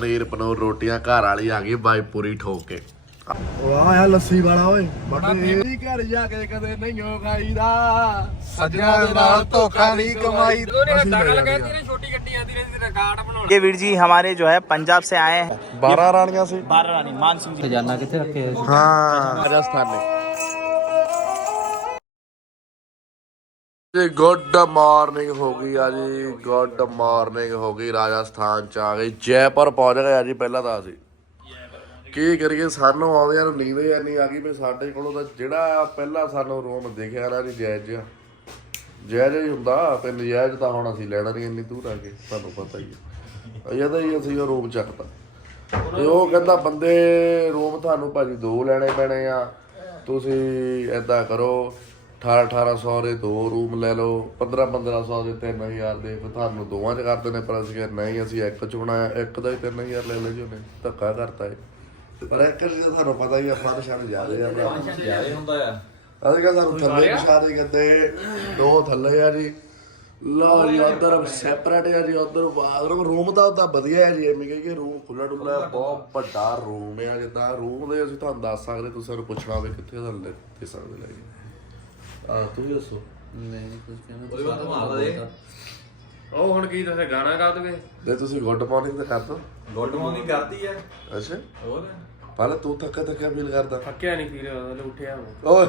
ਪਨੀਰ ਪਨੂਰ ਰੋਟੀਆਂ ਘਰ ਵਾਲੀ ਆ ਗਈ ਬਾਈ ਪੂਰੀ ਠੋਕ ਕੇ ਵਾਹ ਯਾ ਲੱਸੀ ਵਾਲਾ ਓਏ ਬੱਟੇ ਘਰ ਜਾ ਕੇ ਕਦੇ ਨਹੀਂ ਹੋ ਖਾਈਦਾ ਸੱਜਣਾ ਦੇ ਨਾਲ ਧੋਖਾ ਨਹੀਂ ਕਮਾਈ ये वीर जी हमारे जो है पंजाब से आए हैं 12 ਰਾਣੀਆਂ ਸੀ बारह रानी मान सिंह जी ਖਜ਼ਾਨਾ ਕਿੱਥੇ ਰੱਖੇ ਹੋਏ? ਹਾਂ ਰਾਜਸਥਾਨੀ ਜੀ ਗੁੱਡ ਮਾਰਨਿੰਗ ਹੋ ਗਈ ਆ ਜੀ ਗੁੱਡ ਮਾਰਨਿੰਗ ਹੋ ਗਈ, ਰਾਜਸਥਾਨ ਚ ਆ ਗਈ, ਜੈਪੁਰ ਪਹੁੰਚ ਗਏ ਆ ਜੀ, ਪਹਿਲਾਂ ਤਾਂ ਅਸੀਂ। ਕੀ ਕਰੀਏ, ਸਾਨੂੰ ਆਉਂਦਿਆਂ ਨੂੰ ਨੀਂਦ ਹੀ ਨਹੀਂ ਆ ਗਈ ਵੀ ਸਾਡੇ ਕੋਲੋਂ ਤਾਂ ਜਿਹੜਾ ਪਹਿਲਾਂ ਸਾਨੂੰ ਰੂਮ ਦੇਖਿਆ ਨਾ ਜੀ, ਜਾਇਜ਼ ਜਿਹਾ। ਜਾਇਜ਼ ਹੀ ਹੁੰਦਾ, ਤੇ ਨਜਾਇਜ਼ ਤਾਂ ਹੁਣ ਅਸੀਂ ਲੈਣਾ ਨਹੀਂ, ਇੰਨੀ ਦੂਰ ਆ ਕੇ, ਤੁਹਾਨੂੰ ਪਤਾ ਹੀ ਹੈ ਅਜੇ ਤਾਂ ਹੀ ਅਸੀਂ ਉਹ ਰੂਮ ਚੱਕਤਾ। ਤੇ ਉਹ ਕਹਿੰਦਾ, ਬੰਦੇ ਰੂਮ ਤੁਹਾਨੂੰ ਭਾਜੀ ਦੋ ਲੈਣੇ ਪੈਣੇ ਆ। ਤੁਸੀਂ ਏਦਾਂ ਕਰੋ 18 1800 ਦੇ ਦੋ ਰੂਮ ਲੈ ਲਓ 15 1500 ਦੇ 3000 ਦੇ ਫਿਰ ਤੁਹਾਨੂੰ ਦੋਵਾਂ ਚ ਕਰਦੇ ਨੇ ਪਰ ਅਸੀਂ ਕਿਹਾ ਨਹੀਂ ਅਸੀਂ ਇੱਕ ਚ ਬਣਾਇਆ ਇੱਕ ਦਾ ਹੀ 3000 ਲੈ ਲੈ ਜੀ ਉਹਨੇ ਧੱਕਾ ਕਰਤਾ ਏ ਪਰ ਇੱਕ ਤਾਂ ਤੁਹਾਨੂੰ ਪਤਾ ਹੀ ਆ ਫਰਸ਼ ਛੱਡ ਜਾਂਦੇ ਆ ਭਰਾ। ਜਿਆਦੇ ਹੁੰਦਾ ਆ। ਅਸੀਂ ਕਿਹਾ ਸਾਨੂੰ ਥੱਲੇ ਵਿਛਾਦੇ ਕਹਿੰਦੇ ਦੋ ਥੱਲੇ ਆ ਜੀ। ਲਓ ਜੀ ਉਧਰ ਸੈਪਰੇਟ ਆ ਜੀ ਉਧਰ ਬਾਥਰੂਮ ਰੂਮ ਤਾਂ ਉਹਦਾ ਵਧੀਆ ਹੈ ਜੀ ਐਵੇਂ ਕਹੀ ਕਿ ਰੂਮ ਖੁੱਲਾ ਡੁੱਲਾ ਹੈ, ਬਹੁਤ ਵੱਡਾ ਰੂਮ ਆ ਜਿੱਦਾਂ। ਰੂਮ ਦੇ ਅਸੀਂ ਤੁਹਾਨੂੰ ਦੱਸ ਸਕਦੇ ਤੁਸੀਂ ਸਾਨੂੰ ਪੁੱਛਣਾ ਹੋਵੇ ਕਿੱਥੇ ਥੱਲੇ ਦੇ ਸਕਦੇ ਲੈ ਜੀ। ਆ ਤੁਸੀਂ ਦੱਸੋ। ਨਹੀਂ ਕੁਝ ਕਹਿੰਦਾ ਉਹਦੇ ਬਾਅਦ ਮਾਰਦਾ ਦੇ ਉਹ ਹੁਣ ਕੀ ਦੱਸੇ ਗਾਣਾ ਗਾ ਦਵੇ ਜੇ ਤੁਸੀਂ ਗੁੱਡ ਮਾਰਨਿੰਗ ਤਾਂ ਕਰ ਦੋ। ਗੁੱਡ ਮਾਰਨਿੰਗ ਕਰਦੀ ਆ। ਅੱਛਾ। ਹੋਰ? ਪਹਿਲਾਂ ਤੂੰ ਥੱਕਾ ਥੱਕਾ ਫੀਲ ਕਰਦਾ। ਥੱਕਿਆ ਨਹੀਂ ਫਿਰ ਹਲੇ ਉੱਠਿਆ ਓਏ।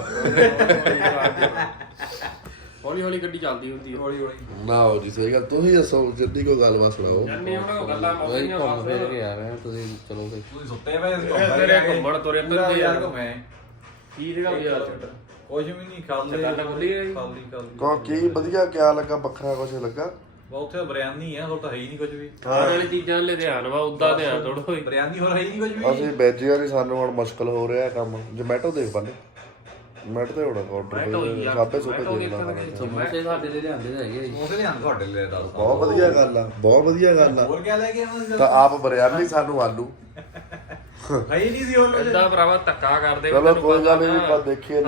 ਹੌਲੀ ਹੌਲੀ ਗੱਡੀ ਚੱਲਦੀ ਹੁੰਦੀ ਹੈ ਹੌਲੀ ਹੌਲੀ। ਨਾ ਹੋ ਜੀ ਸਹੀ ਗੱਲ। ਤੁਸੀਂ ਦੱਸੋ ਜਿੱਦੀ ਕੋਈ ਗੱਲ ਬਸ ਸੁਣਾਓ। ਜੰਨੇ ਉਹਨਾਂ ਗੱਲਾਂ ਮੌਕੀਆਂ ਘੁੰਮ ਫਿਰ ਕੇ ਆ ਰਹੇ ਹਾਂ ਤੁਸੀਂ ਚਲੋ ਫਿਰ। ਤੁਸੀਂ ਸੁੱਤੇ ਪਏ ਸੀ ਤੇਰੇ ਘੁੰਮਣ ਤੁਰੇ ਫਿਰਦੇ ਯਾਰ ਘੁੰਮੇ। ਕੀ ਵੀ ਯਾਰ ਕੁਝ ਵੀ ਨਹੀਂ ਖਾਲੀ ਖੁੱਲੀ। ਖਾਲੀ ਖਾਲੀ। ਕੋ ਕੀ ਵਧੀਆ ਕਿਆ ਲੱਗਾ ਵੱਖਰਾ ਕੁਝ ਲੱਗਾ? ਬਹੁਤ ਉੱਥੇ ਬਰਿਆਨੀ ਆ ਹੋਰ ਤਾਂ ਹੈ ਹੀ ਨਹੀਂ ਕੁਝ ਵੀ। ਖਾਣ ਵਾਲੀ ਚੀਜ਼ਾਂ ਲੈ ਧਿਆਨ ਵਾ ਉਦਾਂ ਧਿਆਨ ਥੋੜੋ ਹੋਈ ਬਰਿਆਨੀ ਹੋਰ ਹੈ ਹੀ ਨਹੀਂ ਕੁਝ ਵੀ। ਅਸੀਂ ਵੈਜੀਆਂ ਨਹੀਂ ਸਾਨੂੰ ਹੁਣ ਮੁਸ਼ਕਲ ਹੋ ਰਿਹਾ ਕੰਮ। ਜਮੈਟੋ ਦੇਖ ਪਾਲੇ ਜਮੈਟੋ ਤੇ ਹੋਣਾ ਆਰਡਰ ਸਾਬੇ ਸੁਪੇ ਦੇਖ ਸਮੋਸੇ ਸਾਡੇ ਦੇ ਲਿਆਂਦੇ ਤਾਂ ਹੈਗੇ। ਉਸੇ ਲਿਆਂਦ ਤੁਹਾਡੇ ਲਈ ਦੱਸ। ਬਹੁਤ ਵਧੀਆ ਗੱਲ ਆ ਬਹੁਤ ਵਧੀਆ ਗੱਲ ਆ। ਹੋਰ ਕਿਆ ਲੈ ਕੇ ਆਵਾਂ? ਤਾਂ ਆਪ ਬਰਿਆਨੀ ਸਾਨੂੰ ਆਲੂ। ਨਹੀਂ ਸੀ ਏਦਾਂ ਭਰਾਵਾ ਧੱਕਾ ਕਰਦੇ ਚਲੋ ਕੋਈ ਗੱਲ ਨਹੀਂ ਦੇਖੀਏ ਇਹ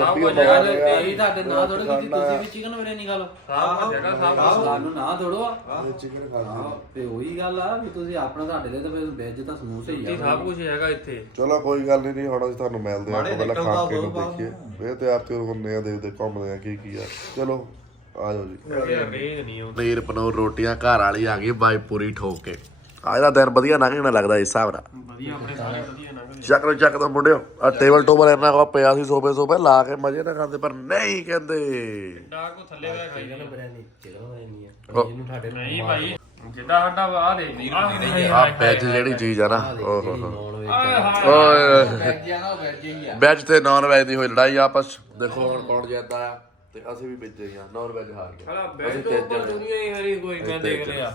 ਤੁਹਾਡੇ ਨਾ ਥੋੜੇ ਤੁਸੀਂ ਤੁਸੀਂ ਵੀ ਚਿਕਨ ਵਰੇ ਨਹੀਂ ਗੱਲ ਸਾਹ ਜਗ੍ਹਾ ਸਾਹ ਸਾਨੂੰ ਨਾ ਥੋੜੋ ਚਿਕਨ ਖਾ ਲਈ ਤੇ ਉਹੀ ਗੱਲ ਆ ਵੀ ਤੁਸੀਂ ਆਪਣਾ ਤੁਹਾਡੇ ਲਈ ਤਾਂ ਫਿਰ ਵੈਜ ਤਾਂ ਸਮੋਸੇ ਹੀ ਇਹ ਆ। ਸਭ ਕੁਝ ਹੈਗਾ ਇੱਥੇ। ਚਲੋ ਕੋਈ ਗੱਲ ਨਹੀਂ ਹੁਣ ਅਸੀਂ ਤੁਹਾਨੂੰ ਮਿਲਦੇ ਆ ਪਹਿਲਾਂ ਖਾ ਕੇ ਨੂੰ ਦੇਖੀਏ। ਇਹ ਤੇ ਆਪ ਤੇ ਹੁੰਨੇ ਆ ਦੇਖਦੇ ਘੁੰਮਦੇ ਆ ਕੀ ਕੀ ਆ। ਚਲੋ ਆ ਜਾਓ ਜੀ। ਇਹ ਨਹੀਂ ਆਉਂਦੀ ਪਨੂਰ ਰੋਟੀਆਂ ਘਰ ਵਾਲੀ ਆ ਗਈ ਬਾਈ ਪੂਰੀ ਠੋਕ ਕੇ। ਅੱਜ ਦਾ ਦਿਨ ਵਧੀਆ ਲੰਘਣਾ ਲੱਗਦਾ ਇਸ ਹਿਸਾਬ ਨਾਲ। ਵਧੀਆ ਆਪਣੇ ਸਾਰੇ ਵਧੀਆ ਲੰਘ ਚੱਕ ਲੋ ਚੱਕ ਦੋ ਮੁੰਡਿਓ। ਆ ਟੇਬਲ ਟੋਬਲ ਇਹਨਾਂ ਕੋਲ ਪਿਆ ਸੀ ਸੋਫੇ ਸੋਫੇ ਲਾ ਕੇ ਮਜੇ ਨਾਲ ਖਾਂਦੇ ਪਰ ਨਹੀਂ ਕਹਿੰਦੇ। ਡਾ ਕੋ ਥੱਲੇ ਬੈ ਖਾਈ ਜਾਣਾ ਬਿਰਿਆਨੀ ਚਿਕਨ ਵਰੇ ਨਹੀਂ ਆ। ਉਹ- ਇਹਨੂੰ ਤੁਹਾਡੇ ਨਹੀਂ ਭਾਈ ਜਿੱਦਾਂ ਸਾਡਾ ਆ ਦੇ ਆ। ਵੈਜ ਜਿਹੜੀ ਚੀਜ਼ ਆ ਨਾ ਓਹ ਹੋ ਹੋ। ਨੌਨ ਵੈਜ ਓਏ। ਵੈਜ ਆ ਨਾ ਵੈਜ ਹੀ ਆ। ਵੈਜ ਤੇ ਨਾਨ ਵੈਜ ਦੀ ਹੋਈ ਲੜਾਈ ਆਪਸ। ਦੇਖੋ ਹੁਣ ਕੌਣ ਜਿੱਤਦਾ ਤੇ ਅਸੀਂ ਵੀ ਵਿੱਚ ਹੀ ਆ ਨਾਨ ਵੈਜ ਹਾਰ ਗਏ। ਬੈਠ ਤੋਂ ਦੁਨੀਆ ਹੀ ਹਰੀ ਕੋਈ ਮੈਂ ਦੇਖ ਲਿਆ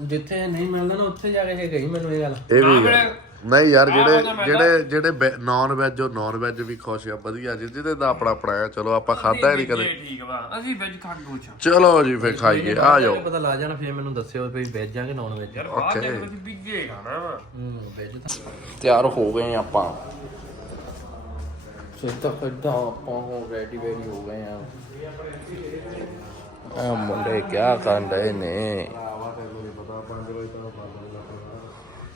ਜਿੱਥੇ ਨਹੀਂ ਮਿਲਦਾ ਨਾ ਉੱਥੇ ਜਾ ਕੇ ਕਹੀ ਮੈਨੂੰ ਇਹ ਗੱਲ। ਇਹ ਵੀ ਗੱਲ। ਨਹੀਂ ਯਾਰ ਜਿਹੜੇ ਜਿਹੜੇ ਜਿਹੜੇ ਨਾਨ ਵੈਜ ਉਹ ਨਾਨ ਵੈਜ ਵੀ ਖੁਸ਼ ਆ ਵਧੀਆ ਜੀ ਜਿਹਦੇ ਦਾ ਆਪਣਾ ਆਪਣਾ ਆ ਚਲੋ ਆਪਾਂ ਖਾਦਾ ਹੀ ਨਹੀਂ ਕਦੇ। ਇਹ ਠੀਕ ਵਾ ਅਸੀਂ ਵੈਜ ਖਾ ਕੇ ਕੁਛ ਚਲੋ ਜੀ ਫੇ ਖਾਈਏ ਆ ਜਾਓ। ਪਤਾ ਲੱਗ ਜਾਣਾ ਫਿਰ ਮੈਨੂੰ ਦੱਸਿਓ ਵੀ ਵੈਜ ਆ ਕਿ ਨੌਨ ਵੈਜ ਯਾਰ ਬਾਅਦ ਦੇ ਵਿੱਚ ਬੀਜੇ ਖਾਣਾ ਵਾ। ਹੂੰ ਵੈਜ ਤਾਂ ਤਿਆਰ ਹੋ ਗਏ ਆਪਾਂ। ਸਿੱਧਾ ਸਿੱਧਾ ਆਪਾਂ ਹੋ ਰੈਡੀ ਵੈਡੀ ਹੋ ਗਏ ਆ। ਆ ਮੁੰਡੇ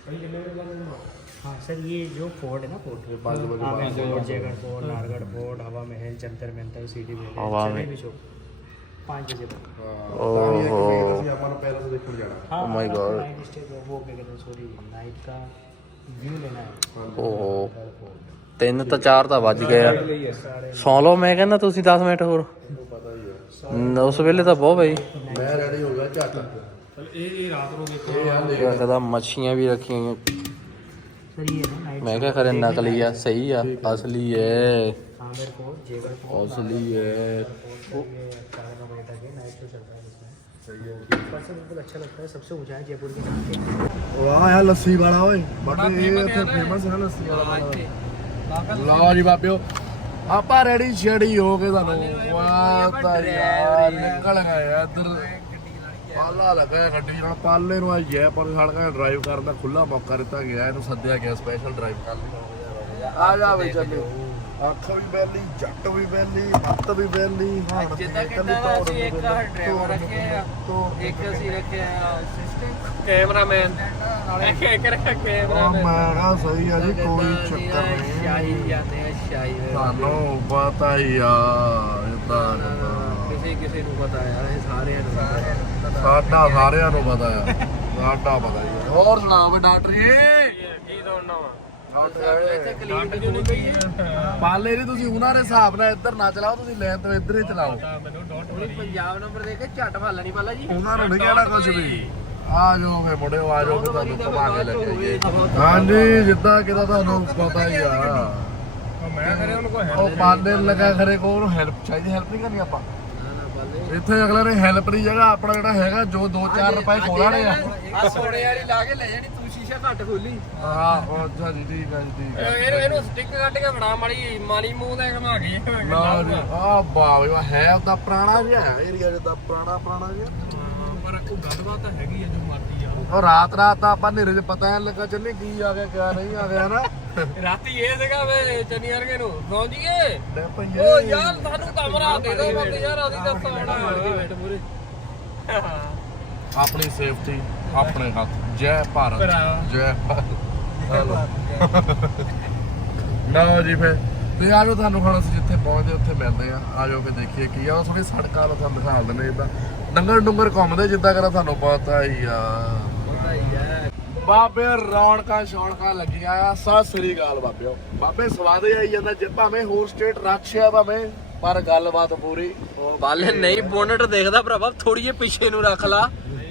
ਕੀ ਕਰਨ ਰਹੇ ਨੇ हाँ सर ये जो फोर्ट है ना fort Amer fort Jaigarh fort Nahargarh fort Hawa Mahal Jantar Mantar city में हवा में- भी चौक पाँच बजे तक ਓਹੋ ਅਸੀਂ ਆਪਾਂ ਨੂੰ ਪੈਲਸ ਦੇਖਣ ਜਾਣਾ हाँ my God. नाइट स्टे वो क्या कहते हैं सॉरी नाइट का व्यू लेना है ਓਹੋ ਤਿੰਨ ਤਾਂ ਚਾਰ ਤਾਂ ਵੱਜ ਗਏ ਆ ਸੌ ਲਓ ਮੈਂ ਕਹਿੰਦਾ ਤੁਸੀਂ 10 ਮਿੰਟ ਹੋਰ ਨ- ਉਸ ਵੇਲੇ ਤਾਂ ਬਹੁਤ ਬਈ ਮੈਂ ਰੈਡੀ ਹੋ ਗਿਆ ਝੱਟ ਕਹਿੰਦਾ ਮੱਛੀਆਂ ਵੀ ਰੱਖੀਆਂ ਹੋਈਆਂ। सर ये है ना नाइट ਮੈਂ ਕਿਹਾ ਖਰੇ ਨਕਲੀ ਆ ਸਹੀ ਆ ਅਸਲੀ ਹੈ आमेर फोर्ट जयगढ़ फोर्ट ਅਸਲੀ ਹੈ ये चार नौ बजे तक है नाइट शो चलता है इसमें पर्सन बिल्कुल अच्छा लगता है सबसे ऊंचा है जयपुर के नाम के ਵਾਹ ਯਾ ਲੱਸੀ ਵਾਲਾ ਓਏ ਬੱਟੇ ਇਹ ਇੱਥੇ ਫੇਮਸ ਹੈ ਨਾ ਲੱਸੀ ਵਾਲਾ ਲਓ ਜੀ ਬਾਬਿਓ ਆਪਾਂ ਰੈਡੀ ਛੜੀ ਹੋ ਕੇ ਤੁਹਾਨੂੰ ਵਾਹ ਤਾਂ ਯਾਰ ਨਿਕਲ ਗਏ ਆ ਇੱਧਰ ਪਾਲਾ ਲੱਗਾ ਗੱਡੀ ਨਾਲ ਪਾਲੇ ਨੂੰ ਅੱਜ ਜੈਪੁਰ ਸੜਕਾਂ ਡਰਾਈਵ ਕਰਨ ਦਾ ਖੁੱਲਾ ਮੌਕਾ ਦਿੱਤਾ ਗਿਆ ਇਹਨੂੰ ਸੱਦਿਆ ਗਿਆ ਸਪੈਸ਼ਲ ਡਰਾਈਵ ਕਰਨ ਲਈ। ਆ ਜਾ ਬਈ ਚੱਲੇ। ਅੱਖ ਵੀ ਬੈਲੀ ਜੱਟ ਵੀ ਬੈਲੀ ਮੱਤ ਵੀ ਬੈਲੀ ਹਾਣ ਜਿੱਦਾਂ ਦਾ ਅਸੀਂ ਇੱਕ ਡਰਾਈਵਰ ਰੱਖਿਆ ਇੱਕ ਅਸੀਂ ਰੱਖਿਆ ਅਸਿਸਟੈਂਟ ਕੈਮਰਾਮੈਨ। ਇੱਕ ਇੱਕ ਰੱਖਿਆ ਕੈਮਰਾਮੈਨ। ਮੈਂ ਕਹਾ ਸਹੀ ਆ ਜੀ ਕੋਈ ਚੱਕਰ ਸ਼ਾਹੀ ਨਹੀਂ। ਜਾਂਦੇ ਆ ਸ਼ਾਹੀ ਤੁਹਾਨੂੰ ਪਤਾ ਹੀ ਆ ਇਦਾਂ ਕਿਸੇ ਕਿਸੇ ਨੂੰ ਪਤਾ ਯਾਰ ਇਹ ਸਾਰਿਆਂ ਨੂੰ ਪਤਾ। ਹੈ ਸਾਡਾ ਸਾਰਿਆਂ ਨੂੰ ਪਤਾ ਆ। ਸਾਡਾ ਪਤਾ ਹੀ ਆ ਹੋਰ ਸੁਣਾਓ ਵੀ ਡਾਕਟਰ ਜੀ? ਕੀ ਦੋਣਾ ਵਾ ਨਹੀਂ ਪਾਲੇ ਨਹੀਂ ਤੁਸੀਂ ਉਹਨਾਂ ਦੇ ਹਿਸਾਬ ਨਾਲ ਇੱਧਰ ਨਾ ਚਲਾਓ ਤੁਸੀਂ ਲੈਨ ਤੋਂ ਇੱਧਰ ਹੀ ਚਲਾਓ। ਪੰਜਾਬ ਨੰਬਰ ਦੇ ਕੇ ਝੱਟ ਫਾਲਣੀ ਪਾਲਾ ਜੀ। ਉਹਨਾਂ ਨੂੰ ਨਹੀਂ ਕਹਿਣਾ ਕੁਝ ਵੀ। ਆ ਜਾਓ ਫੇ ਮੁੰਡਿਓ ਆ ਜਾਓ ਫੇ ਤੁਹਾਨੂੰ ਘੁਮਾ ਕੇ ਲੈ ਕੇ ਆਈਏ। ਹਾਂਜੀ ਜਿੱਦਾਂ ਕਿਦਾ ਤੁਹਾਨੂੰ ਪਤਾ ਹੀ ਆ। ਮੈਂ ਕਰੇ ਉਹਨੂੰ ਕੋਈ ਉਹ ਪਾਲੇ ਲਗਾ ਖਰੇ ਕੋ ਉਹਨੂੰ ਹੈਲਪ ਚਾਹੀਦੀ ਹੈਲਪ ਨਹੀਂ ਕਰਨੀ ਆਪਾਂ। ਇੱਥੇ ਅਗਲੇ ਨੇ ਹੈਲਪ ਦੀ ਜਗ੍ਹਾ ਆਪਣਾ ਜਿਹੜਾ ਹੈਗਾ ਜੋ 2-4 ਰੁਪਏ ਖੋਲਾਣੇ ਆ ਆ ਸੋਨੇ ਵਾਲੀ ਲਾ ਕੇ ਲੈ ਜਾਣੀ ਤੂੰ ਸ਼ੀਸ਼ਾ ਘੱਟ ਖੋਲੀ। ਹਾਂ ਉਹ ਅੱਛਾ ਜੀ ਠੀਕ ਹੈ ਜੀ ਠੀਕ ਹੈ ਇਹਨੂੰ ਇਹਨੂੰ ਸਟਿੱਕ ਕੱਢ ਕੇ ਬਣਾ ਮਾੜੀ ਮਾਲੀ ਮੂੰਹ ਤੇ ਘਮਾ ਕੇ। ਲਓ ਜੀ ਆ ਵਾ ਹੈ ਉਹਦਾ ਪੁਰਾਣਾ ਜਿਹਾ। ਏਰੀਆ ਜਿੱਦਾਂ ਪੁਰਾਣਾ ਪੁਰਾਣਾ ਜਿਹਾ। ਪਰ ਕੋਈ ਗੱਲਬਾਤ ਤਾਂ ਹੈਗੀ ਆ ਜੋ ਉਹ ਰਾਤ ਰਾਤ ਤਾਂ ਆਪਾਂ ਨੇਰੇ 'ਚ ਪਤਾ ਨਹੀਂ ਲੱਗਾ ਚੱਲੇ ਕੀ ਆ ਗਿਆ ਕਿਆ ਨਹੀਂ ਆ ਗਿਆ ਨਾ। ਰਾਤੀ ਇਹ ਸੀਗਾ ਵੇ ਚੰਨੀ ਵਰਗੇ ਨੂੰ ਲੈ ਓ ਭਈਏ ਯਾਰ ਸਾਨੂੰ ਕਮਰਾ ਦੇ ਦਿਓ ਬੰਦੇ ਯਾਰ ਉਹਦੀ ਬੈਠ ਮੂਰੇ ਆਪਣੀ ਸੇਫਟੀ ਆਪਣੇ ਹੱਥ। ਜੈ ਭਾਰਤ ਭਰਾ। ਜੈ ਲਓ ਜੀ ਫੇ ਤੇ ਆ ਜਾਓ ਤੁਹਾਨੂੰ ਹੁਣ ਅਸੀਂ ਜਿੱਥੇ ਪਹੁੰਚਦੇ ਉੱਥੇ ਮਿਲਦੇ ਆ ਆ ਜਾਓ ਫੇ ਦੇਖੀਏ ਕੀ ਆ। ਉਹ ਥੋੜੀ ਸੜਕਾਂ ਨੂੰ ਤੁਹਾਨੂੰ ਦਿਖਾ ਦਿੰਦੇ ਇਦਾਂ ਡੰਗਰ ਡੁੰਗਰ ਘੁੰਮਦੇ ਜਿੱਦਾਂ ਕਰਾ ਤੁਹਾਨੂੰ ਪਤਾ ਹੀ ਆ। ਬਾਬੇ ਰੌਣਕਾਂ ਸ਼ੌਣਕਾਂ ਲੱਗੀਆਂ ਆ। ਸਤਿ ਸ੍ਰੀ ਅਕਾਲ ਬਾਬਿਓ। ਬਾਬੇ ਸਵਾਦ ਹੀ ਆਈ ਜਾਂਦਾ ਜੇ ਭਾਵੇਂ ਹੋਰ ਸਟੇਟ ਰੱਖਿਆ ਭਾਵੇਂ ਪਰ ਗੱਲਬਾਤ ਪੂਰੀ ਬਾਲੇ ਨਹੀਂ ਬੋਨਟ ਦੇਖਦਾ ਭਰਾਵਾ ਥੋੜੀ ਜਿਹੀ ਪਿੱਛੇ ਨੂੰ ਰੱਖ ਲਾ।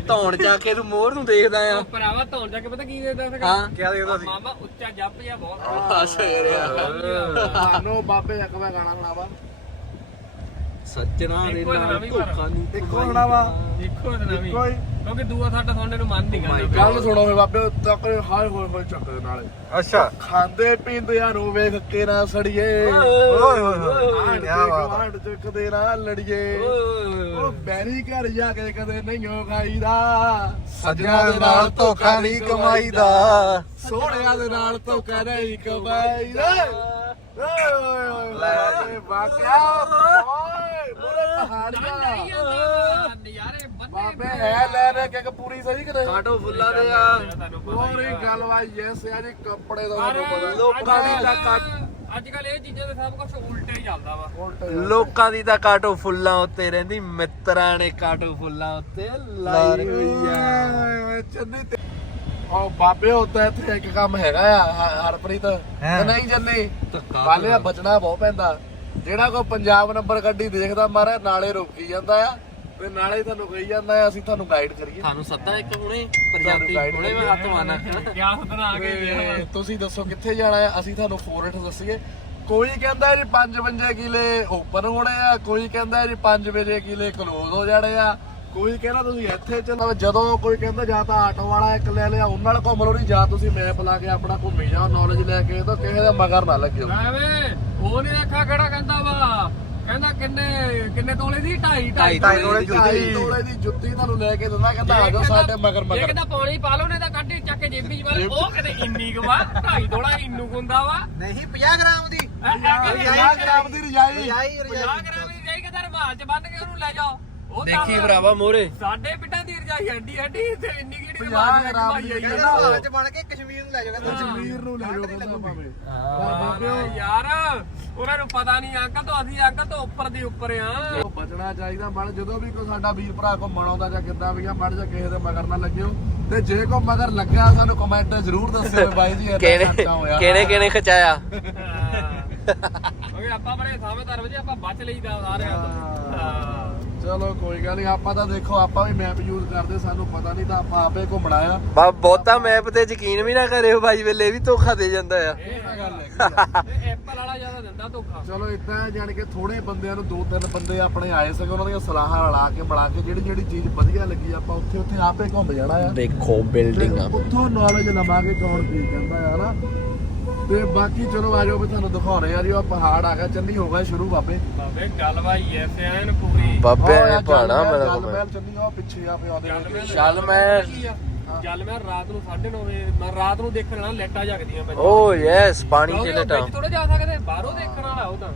ਧੌਣ ਜਾ ਕੇ ਤੂੰ ਮੋਹਰ ਨੂੰ ਦੇਖਦਾ ਆ। ਭਰਾਵਾ ਧੌਣ ਜਾ ਕੇ ਪਤਾ ਕੀ ਦੇਦਾ ਸੀਗਾ? ਹਾਂ। ਕੀ ਦੇਖਦਾ ਸੀ? ਮਾਮਾ ਉੱਚਾ ਜੱਪ ਜਿਹਾ ਬਹੁਤ ਆ। ਸ਼ੇਰਿਆ ਤੁਹਾਨੂੰ ਬਾਬੇ ਇੱਕ ਮੈਂ ਗਾਣਾ ਸੁਣਾਵਾ। ਸੱਜਣਾ ਦੇ ਇੱਕੋ ਨਾਲ ਨਵੀਂ ਵਾਰ। ਧੋਖਾ ਨਹੀਂ ਇੱਕੋ ਸੁਣਾਵਾ ਇੱਕੋ ਨਵੀਂ ਇੱਕੋ ਹੀ। ਕਿਉਂਕਿ ਦੂਆ ਸਾਡਾ ਸੌਣੇ ਨੂੰ ਮਨ ਨਹੀਂ ਕਰਦਾ। ਗੱਲ ਸੁਣੋ ਫੇ ਬਾਬੇ ਤੱਕ ਹਾਏ ਹੋਏ ਹੋਏ ਚੱਕ ਦੇ ਨਾਲੇ ਅੱਛਾ। ਖਾਂਦੇ ਪੀਂਦਿਆਂ ਨੂੰ ਵੇਖ ਕੇ ਨਾ ਸੜੀਏ ਓਏ ਹੋਏ ਹੋਏ ਆਂਡ ਕੀ ਬਾਤ ਆ। ਗਵਾਂਡ ਚ ਕਦੇ ਨਾ ਲੜੀਏ। ਉਹ ਬੈਰੀ ਘਰ ਜਾ ਕੇ ਕਦੇ ਨਹੀਂ ਹੋ ਖਾਈਦਾ। ਸੱਜਣਾ ਦੇ ਨਾਲ ਧੋਖਾ ਨਹੀਂ ਕਮਾਈਦਾ। ਸੋਹਣਿਆਂ ਦੇ ਨਾਲ ਧੋਖਾ ਨਹੀਂ ਕਮਾਈਦਾ। ਓਏ ਓਏ ਓਏ ਲੈ ਵਾਕਿਆ ਓਏ ਮੋਰੇ ਪਹਾੜੀਆਂ ਨਜ਼ਾਰੇ ਬਾਬੇ ਹੈ ਲੈ ਲੈ ਕੇ ਪੂਰੀ ਸਹੀ ਕਰੇ ਕਾਟੋ ਫੁੱਲਾ ਦੇ ਆ। ਪੂਰੀ ਗੱਲ ਵਾ ਯੈਸ ਆ ਜੀ ਕੱਪੜੇ ਦਾ ਤੁਹਾਨੂੰ ਪਤਾ। ਲੋਕਾਂ ਦੀ ਤਾਂ ਕੱਟ ਅੱਜ ਕੱਲ ਇਹ ਚੀਜ਼ਾਂ ਦੇ ਸਭ ਕੁਝ ਉਲਟਾ ਹੀ ਚੱਲਦਾ ਵਾ। ਲੋਕਾਂ ਦੀ ਤਾਂ ਕਾਟੋ ਫੁੱਲਾਂ ਉੱਤੇ ਰਹਿੰਦੀ। ਮਿੱਤਰਾਂ ਨੇ ਕਾਟੋ ਫੁੱਲਾਂ ਉੱਤੇ ਲਾਈ ਹੋਈ ਆ। ਓਏ ਚੰਨੀ ਤੇ ਉਹ ਬਾਬੇ ਹੁੰਦਾ ਇੱਥੇ ਇੱਕ ਕੰਮ ਹੈਗਾ ਆ ਹਰਪ੍ਰੀਤ। ਨਹੀਂ ਜੰਨੀ ਬਾਲਿਆ ਬਚਣਾ ਬਹੁਤ ਪੈਂਦਾ। ਜਿਹੜਾ ਕੋ ਪੰਜਾਬ ਨੰਬਰ ਗੱਡੀ ਦੇਖਦਾ ਮਾਰੇ ਨਾਲੇ ਰੋਕੀ ਜਾਂਦਾ ਆ। ਤੇ ਨਾਲੇ ਤੁਹਾਨੂੰ ਕਹੀ ਜਾਂਦਾ ਆ ਅਸੀਂ ਤੁਹਾਨੂੰ ਗਾਈਡ ਕਰੀਏ। ਤੁਹਾਨੂੰ ਸੱਦਾ ਇੱਕ ਹੁਣੇ ਪ੍ਰਜਾਤੀ ਹੁਣੇ ਮੈਂ ਹੱਥ ਮਾਰਨਾ। ਕਿਆ ਸੁਧਨਾ ਆ ਤੇ ਤੁਸੀਂ ਦੱਸੋ ਕਿੱਥੇ ਜਾਣਾ ਆ? ਅਸੀਂ ਤੁਹਾਨੂੰ ਫੋਰਟ ਦੱਸੀਏ। ਕੋਈ ਕਹਿੰਦਾ ਜੀ 5 ਕਿਲੇ ਓਪਨ ਹੋਣੇ ਆ ਕੋਈ ਕਹਿੰਦਾ ਜੀ 5 ਵਜੇ ਕਿਲੇ ਕਲੋਜ਼ ਹੋ ਜਾਣੇ ਆ। ਕੋਈ ਕਹਿੰਦਾ ਤੁਸੀਂ ਇੱਥੇ ਚੱਲੋ। ਜਦੋਂ ਕੋਈ ਕਹਿੰਦਾ ਜਾਂ ਤਾਂ ਆਟੋ ਵਾਲਾ ਇੱਕ ਲੈ ਲਿਆ ਉਹਨਾਂ ਨਾਲ ਘੁੰਮ ਲਓ ਨਹੀਂ ਜਾਂ ਤੁਸੀਂ ਮੈਪ ਲਾ ਕੇ ਆਪਣਾ ਘੁੰਮੀ ਜਾਓ ਨੌਲੇਜ ਲੈ ਕੇ ਤਾਂ ਕਿਸੇ ਦੇ ਮਗਰ ਨਾ ਲੱਗਿਓ। ਐਵੇਂ ਉਹ ਨਹੀਂ ਰੱਖਾ ਕਿਹੜਾ ਕਹਿੰਦਾ ਵਾ? ਕਹਿੰਦਾ ਕਿੰਨੇ ਕਿੰਨੇ ਤੋਲੇ ਦੀ? 2.5 ਢਾਈ ਤੋਲੇ ਜੁੱਤੀ। ਢਾਈ ਤੋਲੇ ਦੀ ਜੁੱਤੀ ਤੁਹਾਨੂੰ ਲੈ ਕੇ ਦਿੰਦਾ ਕਹਿੰਦਾ ਆ ਜਾਓ ਸਾਡੇ ਮਗਰ ਮਗਰ। ਕਹਿੰਦਾ ਪਾਣੀ ਪਾ ਲਓ ਨੇ ਤਾਂ ਕੱਢੀ ਚੱਕ ਕੇ ਜੇਬੀ ਚ ਵਾਲੇ ਉਹ ਕਿਤੇ ਇੰਨੀ ਕੁ ਵਾ 2.5 ਤੋਲਾ ਇੰਨੂ ਕੁ ਹੁੰਦਾ ਵਾ। ਨਹੀਂ 50 ਗ੍ਰਾਮ ਦੀ। 50 ਗ੍ਰਾਮ ਦੀ ਰਜਾਈ। 50 ਗ੍ਰਾਮ ਦੀ ਜਾਈ ਕਿਤੇ ਰਮਾਲ ਚ ਬੰਨ ਕੇ ਉਹਨੂੰ ਲੈ ਜਾਓ। ਦੇਖੀ ਭਰਾਵਾ ਮੋਰੇ ਸਾਡੇ ਪਿੰਡਾਂ ਦੀ ਰਜਾਈ ਹੱਡੀ ਹੱਡੀ ਤੇ ਇੰਨੀ ਕਿਹੜੀ 50 ਗ੍ਰਾਮ ਦੀ ਰਜਾਈ ਕਹਿੰਦਾ ਚ ਬਣ ਕੇ ਕਸ਼ਮੀਰ ਨੂੰ ਲੈ ਜਾਓ ਕਸ਼ਮੀਰ ਨੂੰ ਲੈ ਜਾਓ ਕਹਿੰਦਾ ਭਾਵੇਂ। ਹਾਂ ਯਾਰ ਉਹਨਾਂ ਨੂੰ ਪਤਾ ਨਹੀਂ ਅੰਕਲ ਤੋਂ ਅਸੀਂ ਅੰਕਲ ਤੋਂ ਉੱਪਰ ਦੇ ਉੱਪਰ ਆ। ਉਹ ਬਚਣਾ ਚਾਹੀਦਾ ਮਨ ਜਦੋਂ ਵੀ ਕੋਈ ਸਾਡਾ ਵੀਰ ਭਰਾ ਕੋ ਮਣਾਉਂਦਾ ਜਾਂ ਕਿੱਦਾਂ ਵੀ ਆ ਮੜ ਜਾ ਕਿਸੇ ਦੇ ਮਗਰ ਨਾ ਲੱਗਿਓ। ਤੇ ਜੇ ਕੋ ਮਗਰ ਲੱਗਿਆ ਸਾਨੂੰ ਕਮੈਂਟ ਜ਼ਰੂਰ ਦੱਸਿਓ ਬਾਈ ਜੀ ਕਿਹਨੇ ਕਿਹਨੇ ਕਿਹਨੇ ਖਚਾਇਆ ਓਏ ਆਪਾਂ ਬੜੇ ਸਮਝਦਾਰ ਵਜੇ ਆਪਾਂ ਬਚ ਲਈਦਾ ਸਾਰਿਆਂ ਤੋਂ। ਚਲੋ ਕੋਈ ਗੱਲ ਨਹੀਂ ਆਪਾਂ ਤਾਂ ਦੇਖੋ ਆਪਾਂ ਵੀ ਮੈਪ ਯੂਜ਼ ਕਰਦੇ ਸਾਨੂੰ ਪਤਾ ਨਹੀਂ ਤਾਂ ਆਪਾਂ ਆਪੇ ਘੁੰਮਣਾ ਆ। ਬਾ ਬਹੁਤਾ ਮੈਪ ਤੇ ਯਕੀਨ ਵੀ ਨਾ ਕਰਿਓ ਬਾਈ ਵੇਲੇ ਵੀ ਧੋਖਾ ਦੇ ਜਾਂਦਾ ਆ। ਇਹ ਤਾਂ ਗੱਲ ਇਹ ਐਪਲ ਵਾਲਾ ਜ਼ਿਆਦਾ ਦਿੰਦਾ ਧੋਖਾ। ਚਲੋ ਇਦਾਂ ਜਾਣ ਕੇ ਥੋੜੇ ਬੰਦਿਆਂ ਨੂੰ ਦੋ ਤਿੰਨ ਬੰਦੇ ਆਪਣੇ ਆਏ ਸੀਗੇ ਉਹਨਾਂ ਦੀਆਂ ਸਲਾਹਾਂ ਰਲਾ ਕੇ ਬਣਾ ਕੇ ਜਿਹੜੀ ਜਿਹੜੀ ਚੀਜ਼ ਵਧੀਆ ਲੱਗੀ ਆਪਾਂ ਉੱਥੇ ਉੱਥੇ ਆਪੇ ਘੁੰਮ ਜਾਣਾ ਆ। ਦੇਖੋ ਬਿਲਡਿੰਗਾਂ ਉੱਥੋਂ ਨੌਲੇਜ ਲਵਾਂਗੇ ਕੌਣ ਕੀ ਕਹਿੰਦਾ ਹੈ ਨਾ ਤੇ ਬਾਕੀ ਚਲੋ ਆ ਜਾਓ ਵੀ ਤੁਹਾਨੂੰ ਦਿਖਾਉਣੇ ਆ ਜੀ ਉਹ ਪਹਾੜ ਆ ਗਿਆ ਚੰਨੀ ਹੋ ਗਿਆ ਸ਼ੁਰੂ ਬਾਬੇ। ਬਾਬੇ ਗੱਲ ਬਾਈ ਐਸੇ ਐਨ ਪੂਰੀ। ਬਾਬੇ ਆ ਨੇ ਮਹਿਲ, ਮੇਰਾ ਮਹਿਲ ਚੰਨੀ ਉਹ ਪਿੱਛੇ ਆ ਪਿਆ ਉਹਦੇ ਚੱਲ ਮੈਂ ਜਲ ਮੈਂ ਰਾਤ ਨੂੰ 9:30 ਵਜੇ ਮੈਂ ਰਾਤ ਨੂੰ ਦੇਖਣ ਵਾਲਾ ਲੈਟਾਂ ਜਗਦੀਆਂ ਪਈਆਂ। ਓ ਯੈਸ ਪਾਣੀ ਚ ਲਟਾ ਥੋੜਾ ਜਾ ਸਕਦੇ ਬਾਹਰੋਂ ਦੇਖਣ ਵਾਲਾ ਉਹ ਤਾਂ।